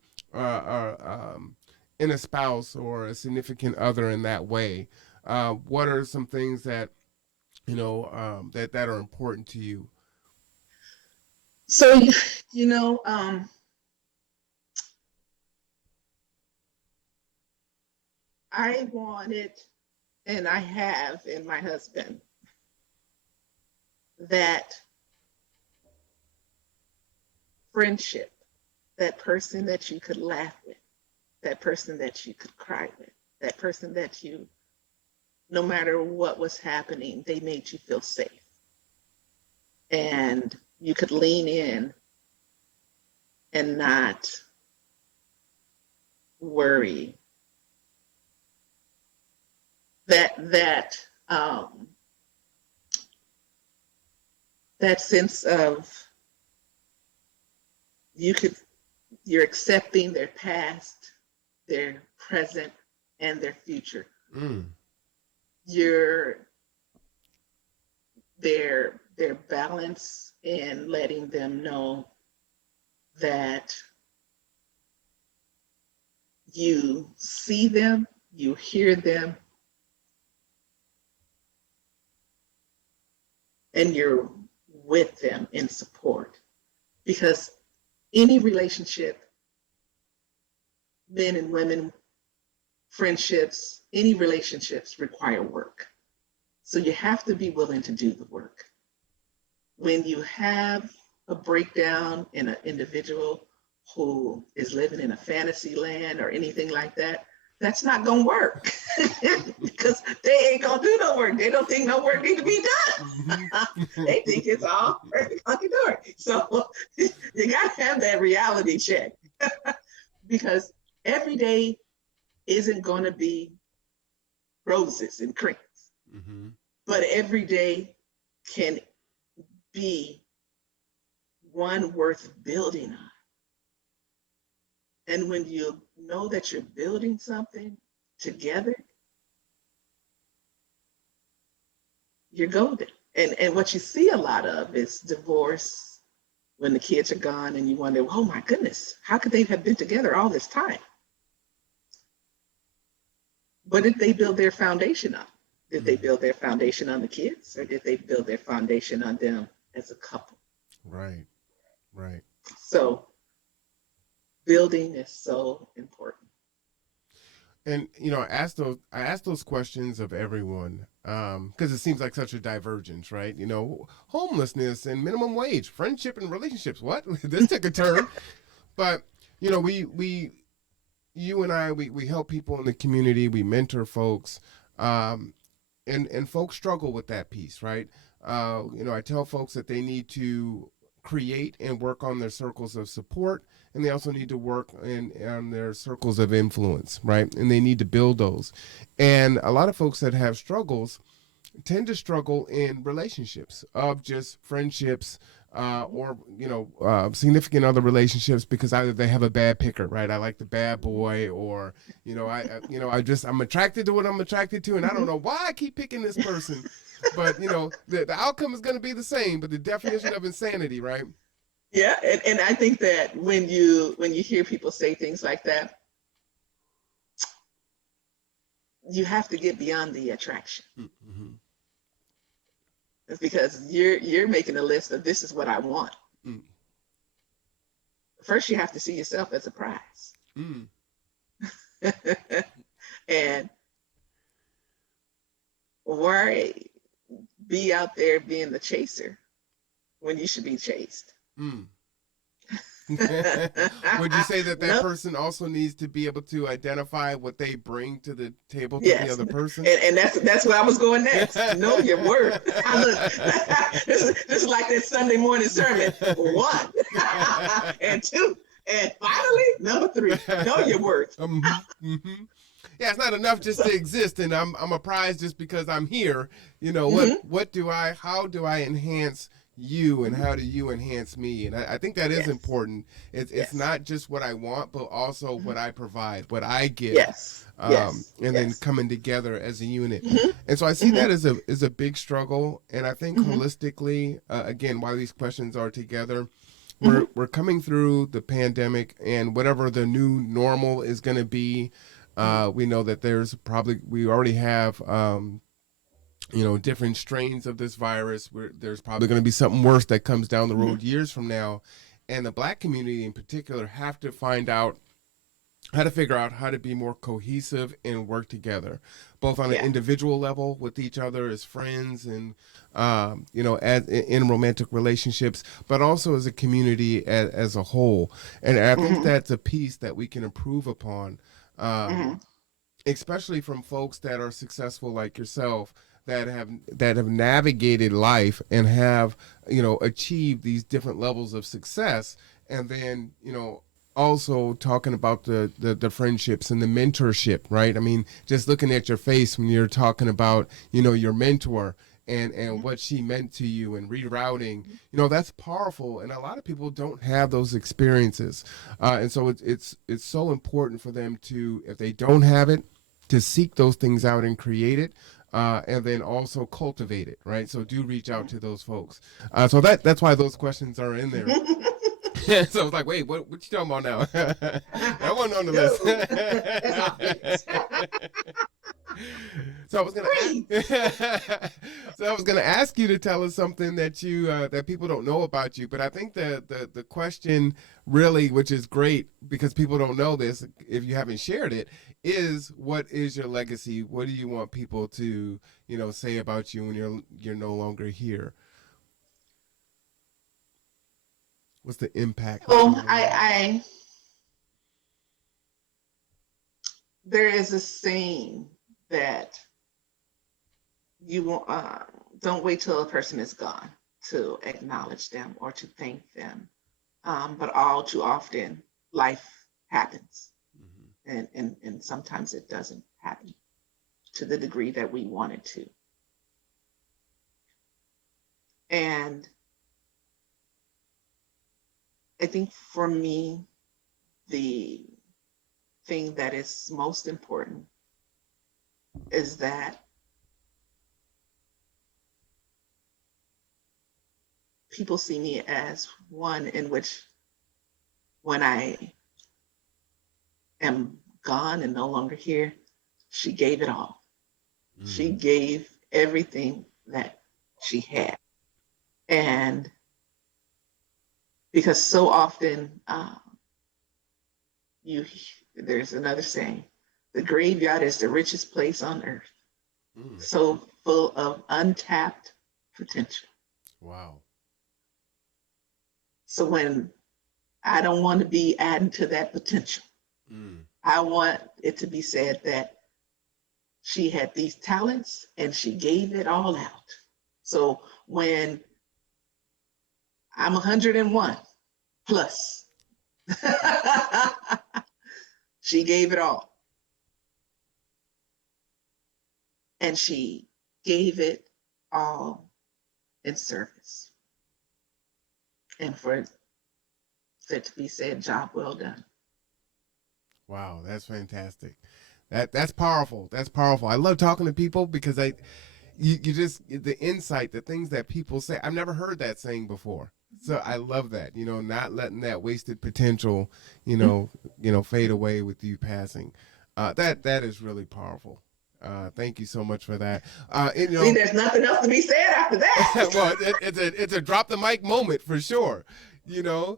a spouse or a significant other in that way? What are some things that that are important to you? So I wanted, and I have in my husband, that friendship, that person that you could laugh with, that person that you could cry with, that person that you, no matter what was happening, they made you feel safe. And you could lean in and not worry. That sense of you're accepting their past, their present, and their future. You're their balance in letting them know that you see them, you hear them, and you're with them in support. Because any relationship, men and women, friendships, any relationships require work. So you have to be willing to do the work. When you have a breakdown in an individual who is living in a fantasy land or anything like that, that's not gonna work because they ain't gonna do no work. They don't think no work need to be done. They think it's all hunky-dory. So you gotta have that reality check because every day isn't gonna be roses and creams, but every day can be one worth building on. And when you know that you're building something together, you're golden. And what you see a lot of is divorce when the kids are gone and you wonder, oh my goodness, how could they have been together all this time? What did they build their foundation on? Did they build their foundation on the kids, or did they build their foundation on them as a couple? Right. So building is so important. And I asked those questions of everyone because it seems like such a divergence, right? Homelessness and minimum wage, friendship and relationships. What? This took a turn. But we you and I, we help people in the community. We mentor folks, and folks struggle with that piece, right? I tell folks that they need to create and work on their circles of support, and they also need to work on their circles of influence, right? And they need to build those. And a lot of folks that have struggles tend to struggle in relationships of just friendships, or significant other relationships, because either they have a bad picker, right? I like the bad boy, or I'm attracted to what I'm attracted to, and I don't know why I keep picking this person. But the outcome is going to be the same, but the definition of insanity, right? Yeah, and I think that when you hear people say things like that, you have to get beyond the attraction. It's because you're making a list of this is what I want. First, you have to see yourself as a prize. And why be out there being the chaser when you should be chased? Would you say that person also needs to be able to identify what they bring to the table to the other person? And that's where I was going next. Know your worth. This is like that Sunday morning sermon. 1 and 2. And finally, number 3, know your worth. Yeah, it's not enough just to exist, and I'm a prize just because I'm here. How do I enhance you, and how do you enhance me? And I think that is important. It's not just what I want, but also what I provide, what I give. Then coming together as a unit. And so I see that as a big struggle. And I think holistically, again, why these questions are together, we're coming through the pandemic, and whatever the new normal is going to be. We know that we already have, different strains of this virus. There's probably going to be something worse that comes down the road years from now. And the Black community in particular have to find out how to figure out how to be more cohesive and work together, both on an Yeah. individual level with each other as friends and as in romantic relationships, but also as a community as a whole. And I think Hmm. that's a piece that we can improve upon, um, Hmm. especially from folks that are successful like yourself, that have navigated life and have achieved these different levels of success, and then also talking about the friendships and the mentorship, right? I mean, just looking at your face when you're talking about your mentor and what she meant to you and rerouting, that's powerful, and a lot of people don't have those experiences, and so it's so important for them to, if they don't have it, to seek those things out and create it, and then also cultivate it, right? So do reach out to those folks. So that's why those questions are in there. So I was like, wait, what you talking about now? That wasn't on the list. No, that's obvious. So I was gonna Breathe. so I was gonna ask you to tell us something that you that people don't know about you. But I think the question really, which is great because people don't know this if you haven't shared it, is what is your legacy? What do you want people to say about you when you're no longer here? What's the impact that you Oh, want to leave? I there is a saying that don't wait till a person is gone to acknowledge them or to thank them. But all too often, life happens, Mm-hmm. and sometimes it doesn't happen to the degree that we want it to. And I think for me, the thing that is most important is that people see me as one in which, when I am gone and no longer here, she gave it all. She Mm. gave everything that she had. And because so often, you there's another saying, the graveyard is the richest place on earth, Mm. so full of untapped potential. Wow. So when I don't want to be adding to that potential, Mm. I want it to be said that she had these talents and she gave it all out. So when I'm 101 plus, she gave it all. And she gave it all in service. And for it to be said, job well done. Wow, that's fantastic. That's powerful. That's powerful. I love talking to people because you just the insight, the things that people say. I've never heard that saying before. So I love that. Not letting that wasted potential, fade away with you passing. That is really powerful. Thank you so much for that. And, See, there's nothing else to be said after that. well, it's a drop the mic moment for sure. You know,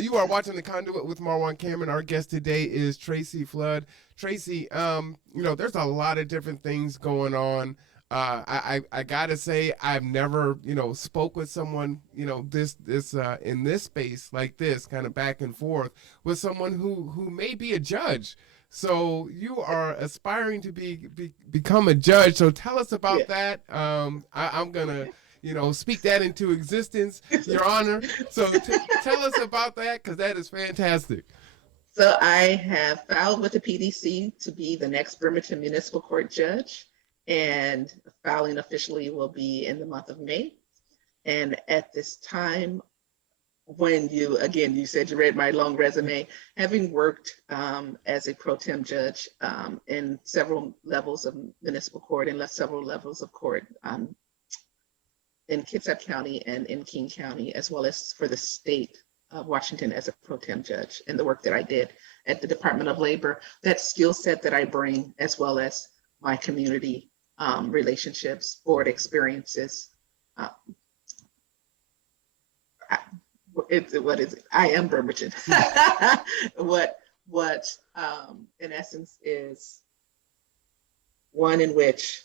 you are watching The Conduit with Marwan Cameron. Our guest today is Tracy Flood. Tracy, there's a lot of different things going on. I gotta say, I've never, spoke with someone, this in this space like this, kind of back and forth with someone who may be a judge. So you are aspiring to become a judge. So tell us about Yeah. that. I'm gonna speak that into existence, Your Honor. So tell us about that because that is fantastic. So I have filed with the PDC to be the next Bremerton Municipal Court Judge, and filing officially will be in the month of May. And at this time, when you said you read my long resume, having worked as a pro tem judge in several levels of municipal court and several levels of court in Kitsap County and in King County, as well as for the state of Washington as a pro tem judge, and the work that I did at the Department of Labor, that skill set that I bring, as well as my community relationships, board experiences. Uh, what is it? I am Bremerton. what what, in essence, is one in which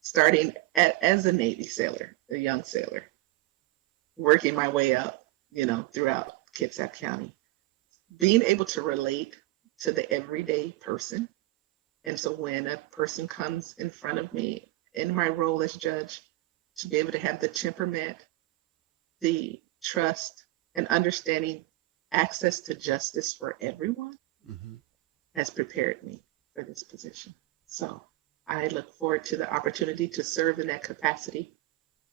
starting as a Navy sailor, a young sailor, working my way up, throughout Kitsap County, being able to relate to the everyday person. And so when a person comes in front of me in my role as judge, to be able to have the temperament, the trust, and understanding access to justice for everyone has prepared me for this position. So I look forward to the opportunity to serve in that capacity,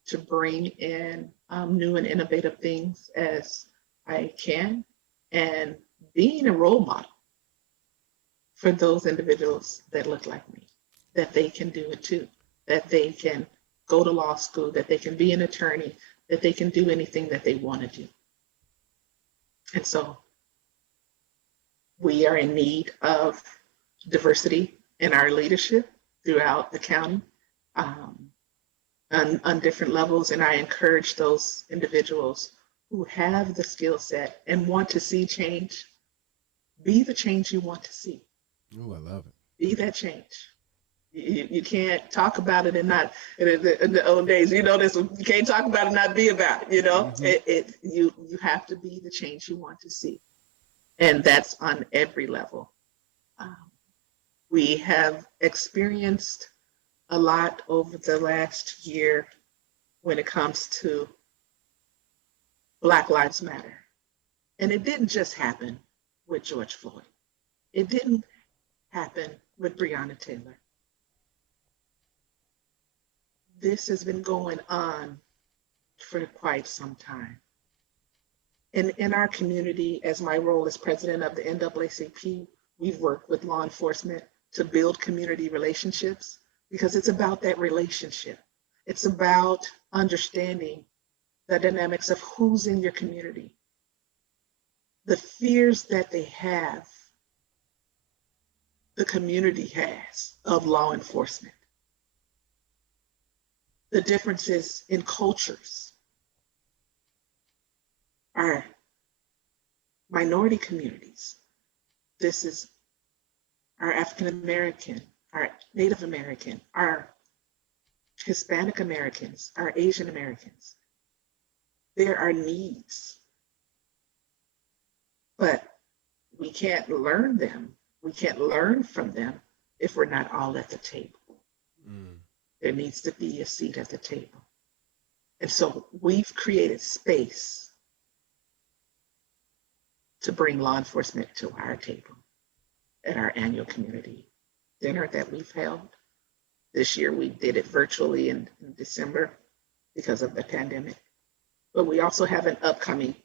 to bring in new and innovative things as I can, and being a role model for those individuals that look like me, that they can do it too, that they can go to law school, that they can be an attorney, that they can do anything that they want to do. And so we are in need of diversity in our leadership throughout the county on different levels. And I encourage those individuals who have the skill set and want to see change, be the change you want to see. Oh, I love it. Be that change. You can't talk about it and not, in the old days, you can't talk about it and not be about it, you have to be the change you want to see. And that's on every level. We have experienced a lot over the last year when it comes to Black Lives Matter. And it didn't just happen with George Floyd. It didn't happen with Breonna Taylor. This has been going on for quite some time. In our community, as my role as president of the NAACP, we've worked with law enforcement to build community relationships, because it's about that relationship. It's about understanding the dynamics of who's in your community, the fears that they have, the community has of law enforcement, the differences in cultures. Our minority communities, this is our African American, our Native American, our Hispanic Americans, our Asian Americans. There are needs, but we can't learn them. We can't learn from them if we're not all at the table. There needs to be a seat at the table. And so we've created space to bring law enforcement to our table at our annual community dinner that we've held. This year we did it virtually in December because of the pandemic. But we also have an upcoming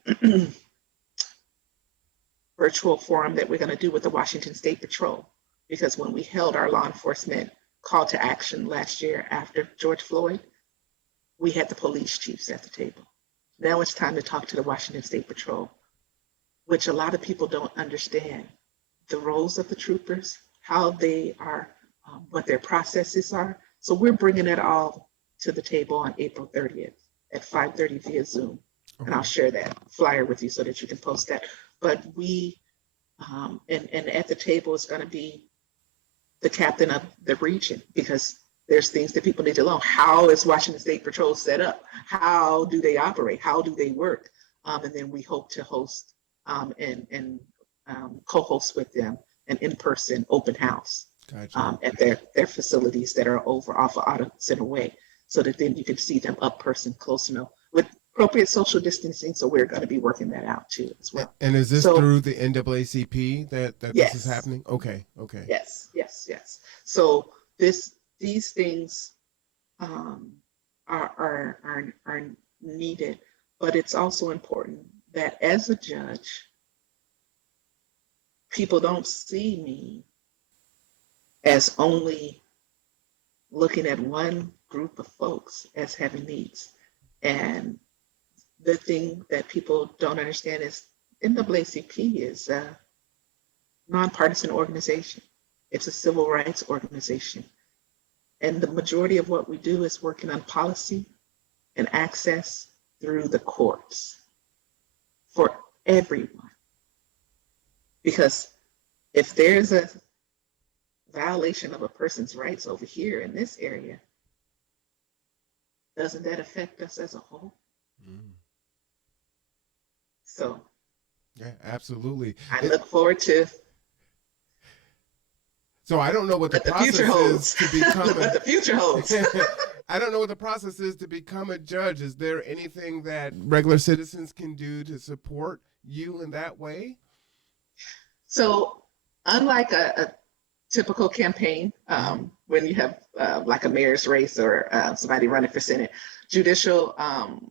virtual forum that we're going to do with the Washington State Patrol, because when we held our law enforcement call to action last year after George Floyd, we had the police chiefs at the table. Now it's time to talk to the Washington State Patrol, which a lot of people don't understand the roles of the troopers, how they are, what their processes are. So we're bringing it all to the table on April 30th at 5:30 via Zoom. Okay. And I'll share that flyer with you so that you can post that. But we, and at the table is going to be the captain of the region, because there's things that people need to know. How is Washington State Patrol set up? How do they operate? How do they work? And then we hope to host and co-host with them an in-person open house. Gotcha. At their facilities that are over off of Auto Center Way, so that then you can see them up person, close enough, with appropriate social distancing. So we're going to be working that out too as well. And is this through the NAACP that yes. This is happening? Okay. Yes. So these things are needed, but it's also important that as a judge, people don't see me as only looking at one group of folks as having needs. And the thing that people don't understand is NAACP is a nonpartisan organization. It's a civil rights organization. And the majority of what we do is working on policy and access through the courts for everyone. Because if there's a violation of a person's rights over here in this area, doesn't that affect us as a whole? Mm. So Yeah, absolutely. I look forward to So I don't know what the what the future process is holds. to become What the future holds. I don't know what the process is to become a judge. Is there anything that regular citizens can do to support you in that way? So unlike a typical campaign, when you have like a mayor's race or somebody running for Senate, judicial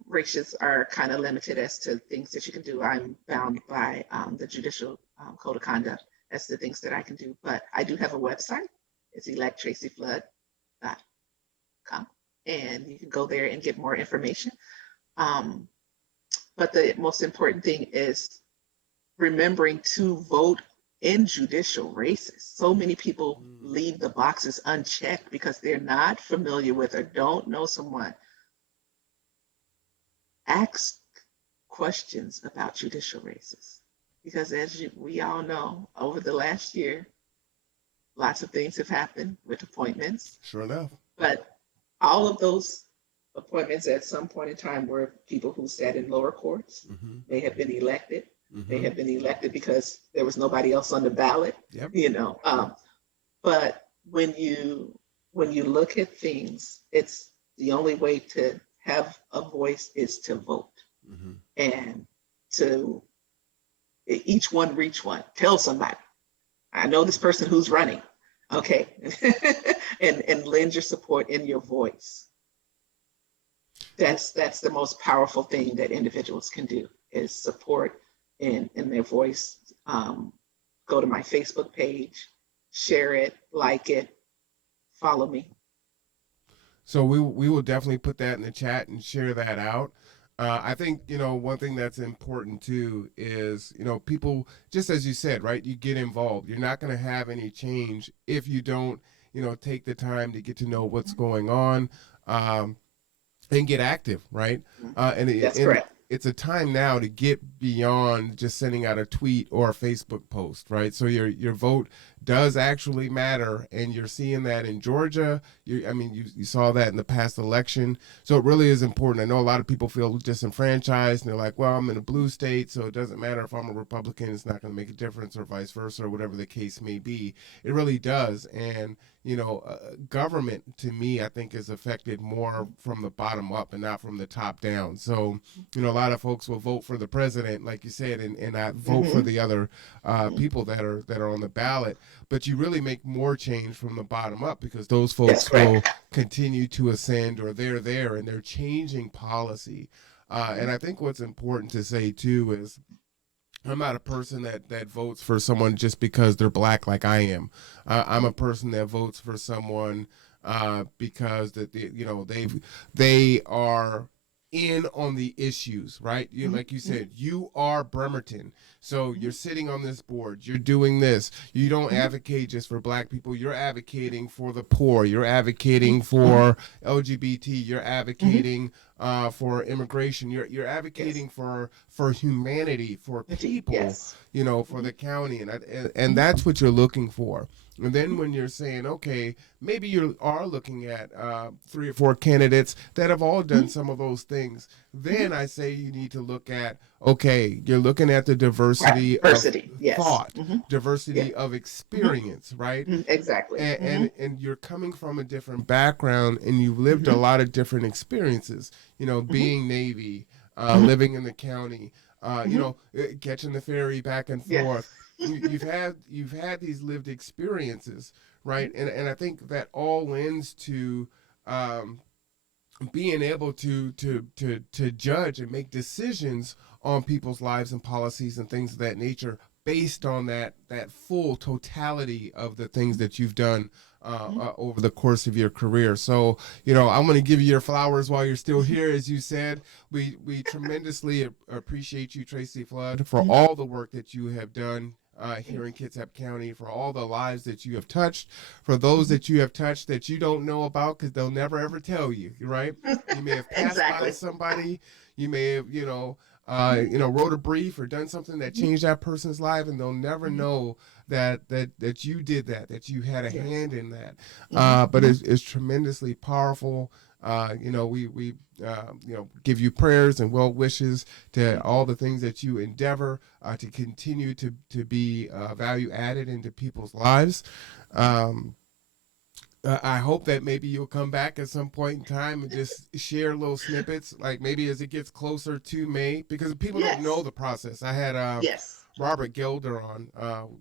races are kind of limited as to things that you can do. I'm bound by the judicial code of conduct as to things that I can do. But I do have a website. It's electtracyflood.com. And you can go there and get more information. But the most important thing is remembering to vote in judicial races. So many people leave the boxes unchecked because they're not familiar with or don't know someone. Ask questions about judicial races. Because as we all know, over the last year, lots of things have happened with appointments. Sure enough. But all of those appointments at some point in time were people who sat in lower courts. Mm-hmm. They have been elected. Mm-hmm. They have been elected because there was nobody else on the ballot. Yep. But when you look at things, it's the only way to have a voice is to vote. Mm-hmm. And to each one reach one. Tell somebody, I know this person who's running. Okay. and lend your support in your voice. That's the most powerful thing that individuals can do is support in their voice. Go to my Facebook page, share it, like it, follow me. So we will definitely put that in the chat and share that out. I think, one thing that's important too is, people, just as you said, right, you get involved. You're not going to have any change if you don't, take the time to get to know what's going on and get active, right? That's correct. It's a time now to get beyond just sending out a tweet or a Facebook post, right? So your vote does actually matter, and you're seeing that in Georgia. You saw that in the past election. So it really is important. I know a lot of people feel disenfranchised, and they're like, well, I'm in a blue state, so it doesn't matter if I'm a Republican. It's not going to make a difference, or vice versa, or whatever the case may be. It really does. And government, to me, I think is affected more from the bottom up and not from the top down. So, a lot of folks will vote for the president, like you said, and not vote for the other people that are on the ballot. But you really make more change from the bottom up because those folks will continue to ascend, or they're there and they're changing policy. And I think what's important to say too is, I'm not a person that votes for someone just because they're black like I am. I'm a person that votes for someone because they are in on the issues, right? Like you said, you are Bremerton. So you're sitting on this board, you're doing this. You don't advocate just for black people, you're advocating for the poor, you're advocating for LGBT, you're advocating for immigration, you're advocating for humanity, for people, for the county, and that's what you're looking for. And then when you're saying, okay, maybe you are looking at 3 or 4 candidates that have all done some of those things, then I say you need to look at, okay, you're looking at the diversity of thought, diversity of experience, right? Exactly. And you're coming from a different background, and you've lived a lot of different experiences, being Navy, living in the county, catching the ferry back and forth. You've had these lived experiences, right? And I think that all lends to being able to judge and make decisions on people's lives and policies and things of that nature based on that full totality of the things that you've done over the course of your career. So, I'm going to give you your flowers while you're still here. As you said, we tremendously appreciate you, Tracy Flood, for all the work that you have done here in Kitsap County, for all the lives that you have touched, for those that you have touched that you don't know about because they'll never ever tell you, right? You may have passed by somebody, You may have, wrote a brief or done something that changed that person's life, and they'll never know that you did that you had a hand in that. But it's tremendously powerful. We give you prayers and well wishes to all the things that you endeavor to continue to be value added into people's lives. I hope that maybe you'll come back at some point in time and just share little snippets, like maybe as it gets closer to May, because people don't know the process. I had Robert Gilder on,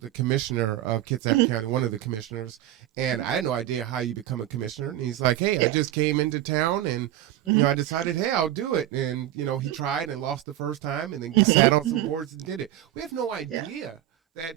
the commissioner of Kitsap County, one of the commissioners, and I had no idea how you become a commissioner. And he's like, hey, I just came into town and, I decided, hey, I'll do it. And, he tried and lost the first time and then sat on some boards and did it. We have no idea that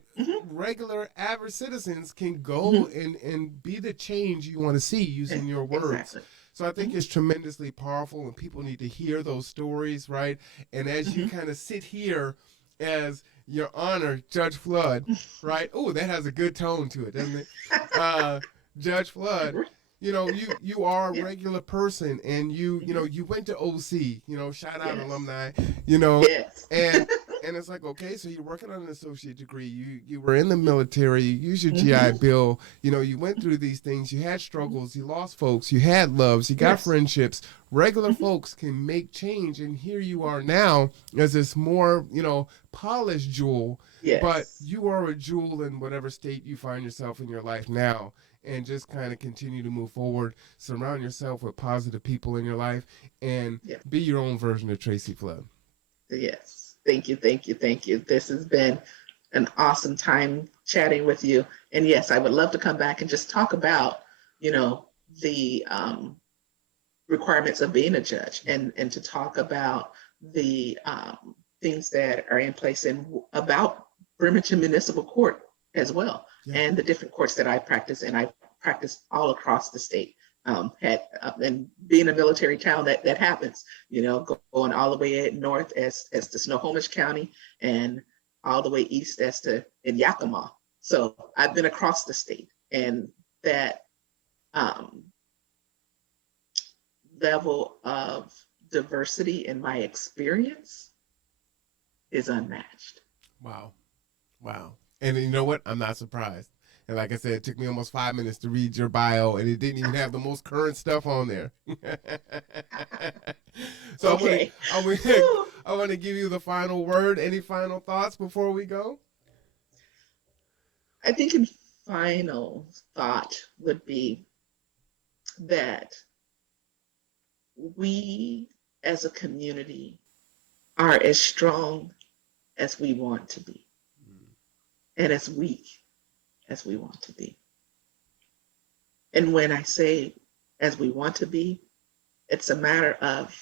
regular average citizens can go and be the change you want to see using your words. Exactly. So I think it's tremendously powerful, and people need to hear those stories, right? And as you kind of sit here as Your Honor, Judge Flood, right? Oh, that has a good tone to it, doesn't it? Judge Flood, you are a regular person, and you went to OC, shout out alumni, and it's like, okay, so you're working on an associate degree, you were in the military, you used your GI Bill, you went through these things, you had struggles, you lost folks, you had loves, you got friendships. Regular folks can make change, and here you are now as this more, polished jewel, but you are a jewel in whatever state you find yourself in your life now. And just kind of continue to move forward, surround yourself with positive people in your life, and be your own version of Tracy Flood. Yes. Thank you. This has been an awesome time chatting with you. And yes, I would love to come back and just talk about, the requirements of being a judge, and to talk about the things that are in place and about Bremerton Municipal Court as well. And the different courts that I practice, and I practice all across the state. And being a military town, that happens, going all the way north as to Snohomish County, and all the way east as to in Yakima. So I've been across the state, and that level of diversity in my experience is unmatched. Wow. And you know what? I'm not surprised. And like I said, it took me almost 5 minutes to read your bio, and it didn't even have the most current stuff on there. So okay. I want to give you the final word. Any final thoughts before we go? I think a final thought would be that we as a community are as strong as we want to be, and as weak as we want to be. And when I say as we want to be, it's a matter of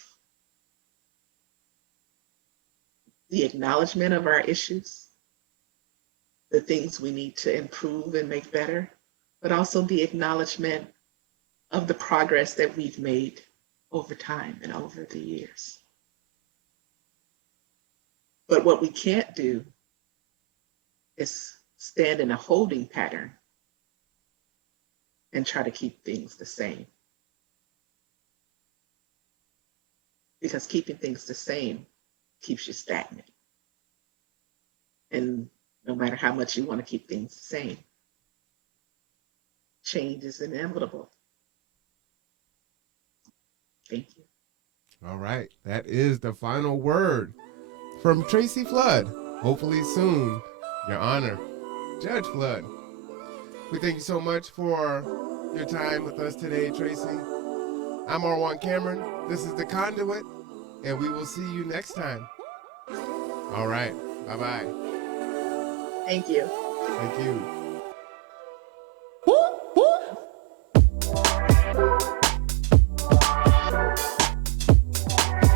the acknowledgement of our issues, the things we need to improve and make better, but also the acknowledgement of the progress that we've made over time and over the years. But what we can't do is stand in a holding pattern and try to keep things the same. Because keeping things the same keeps you stagnant. And no matter how much you want to keep things the same, change is inevitable. Thank you. All right. That is the final word from Tracy Flood. Hopefully soon, Your Honor, Judge Flood. We thank you so much for your time with us today, Tracy. I'm R1 Cameron. This is The Conduit, and we will see you next time. All right. Bye-bye. Thank you. Thank you.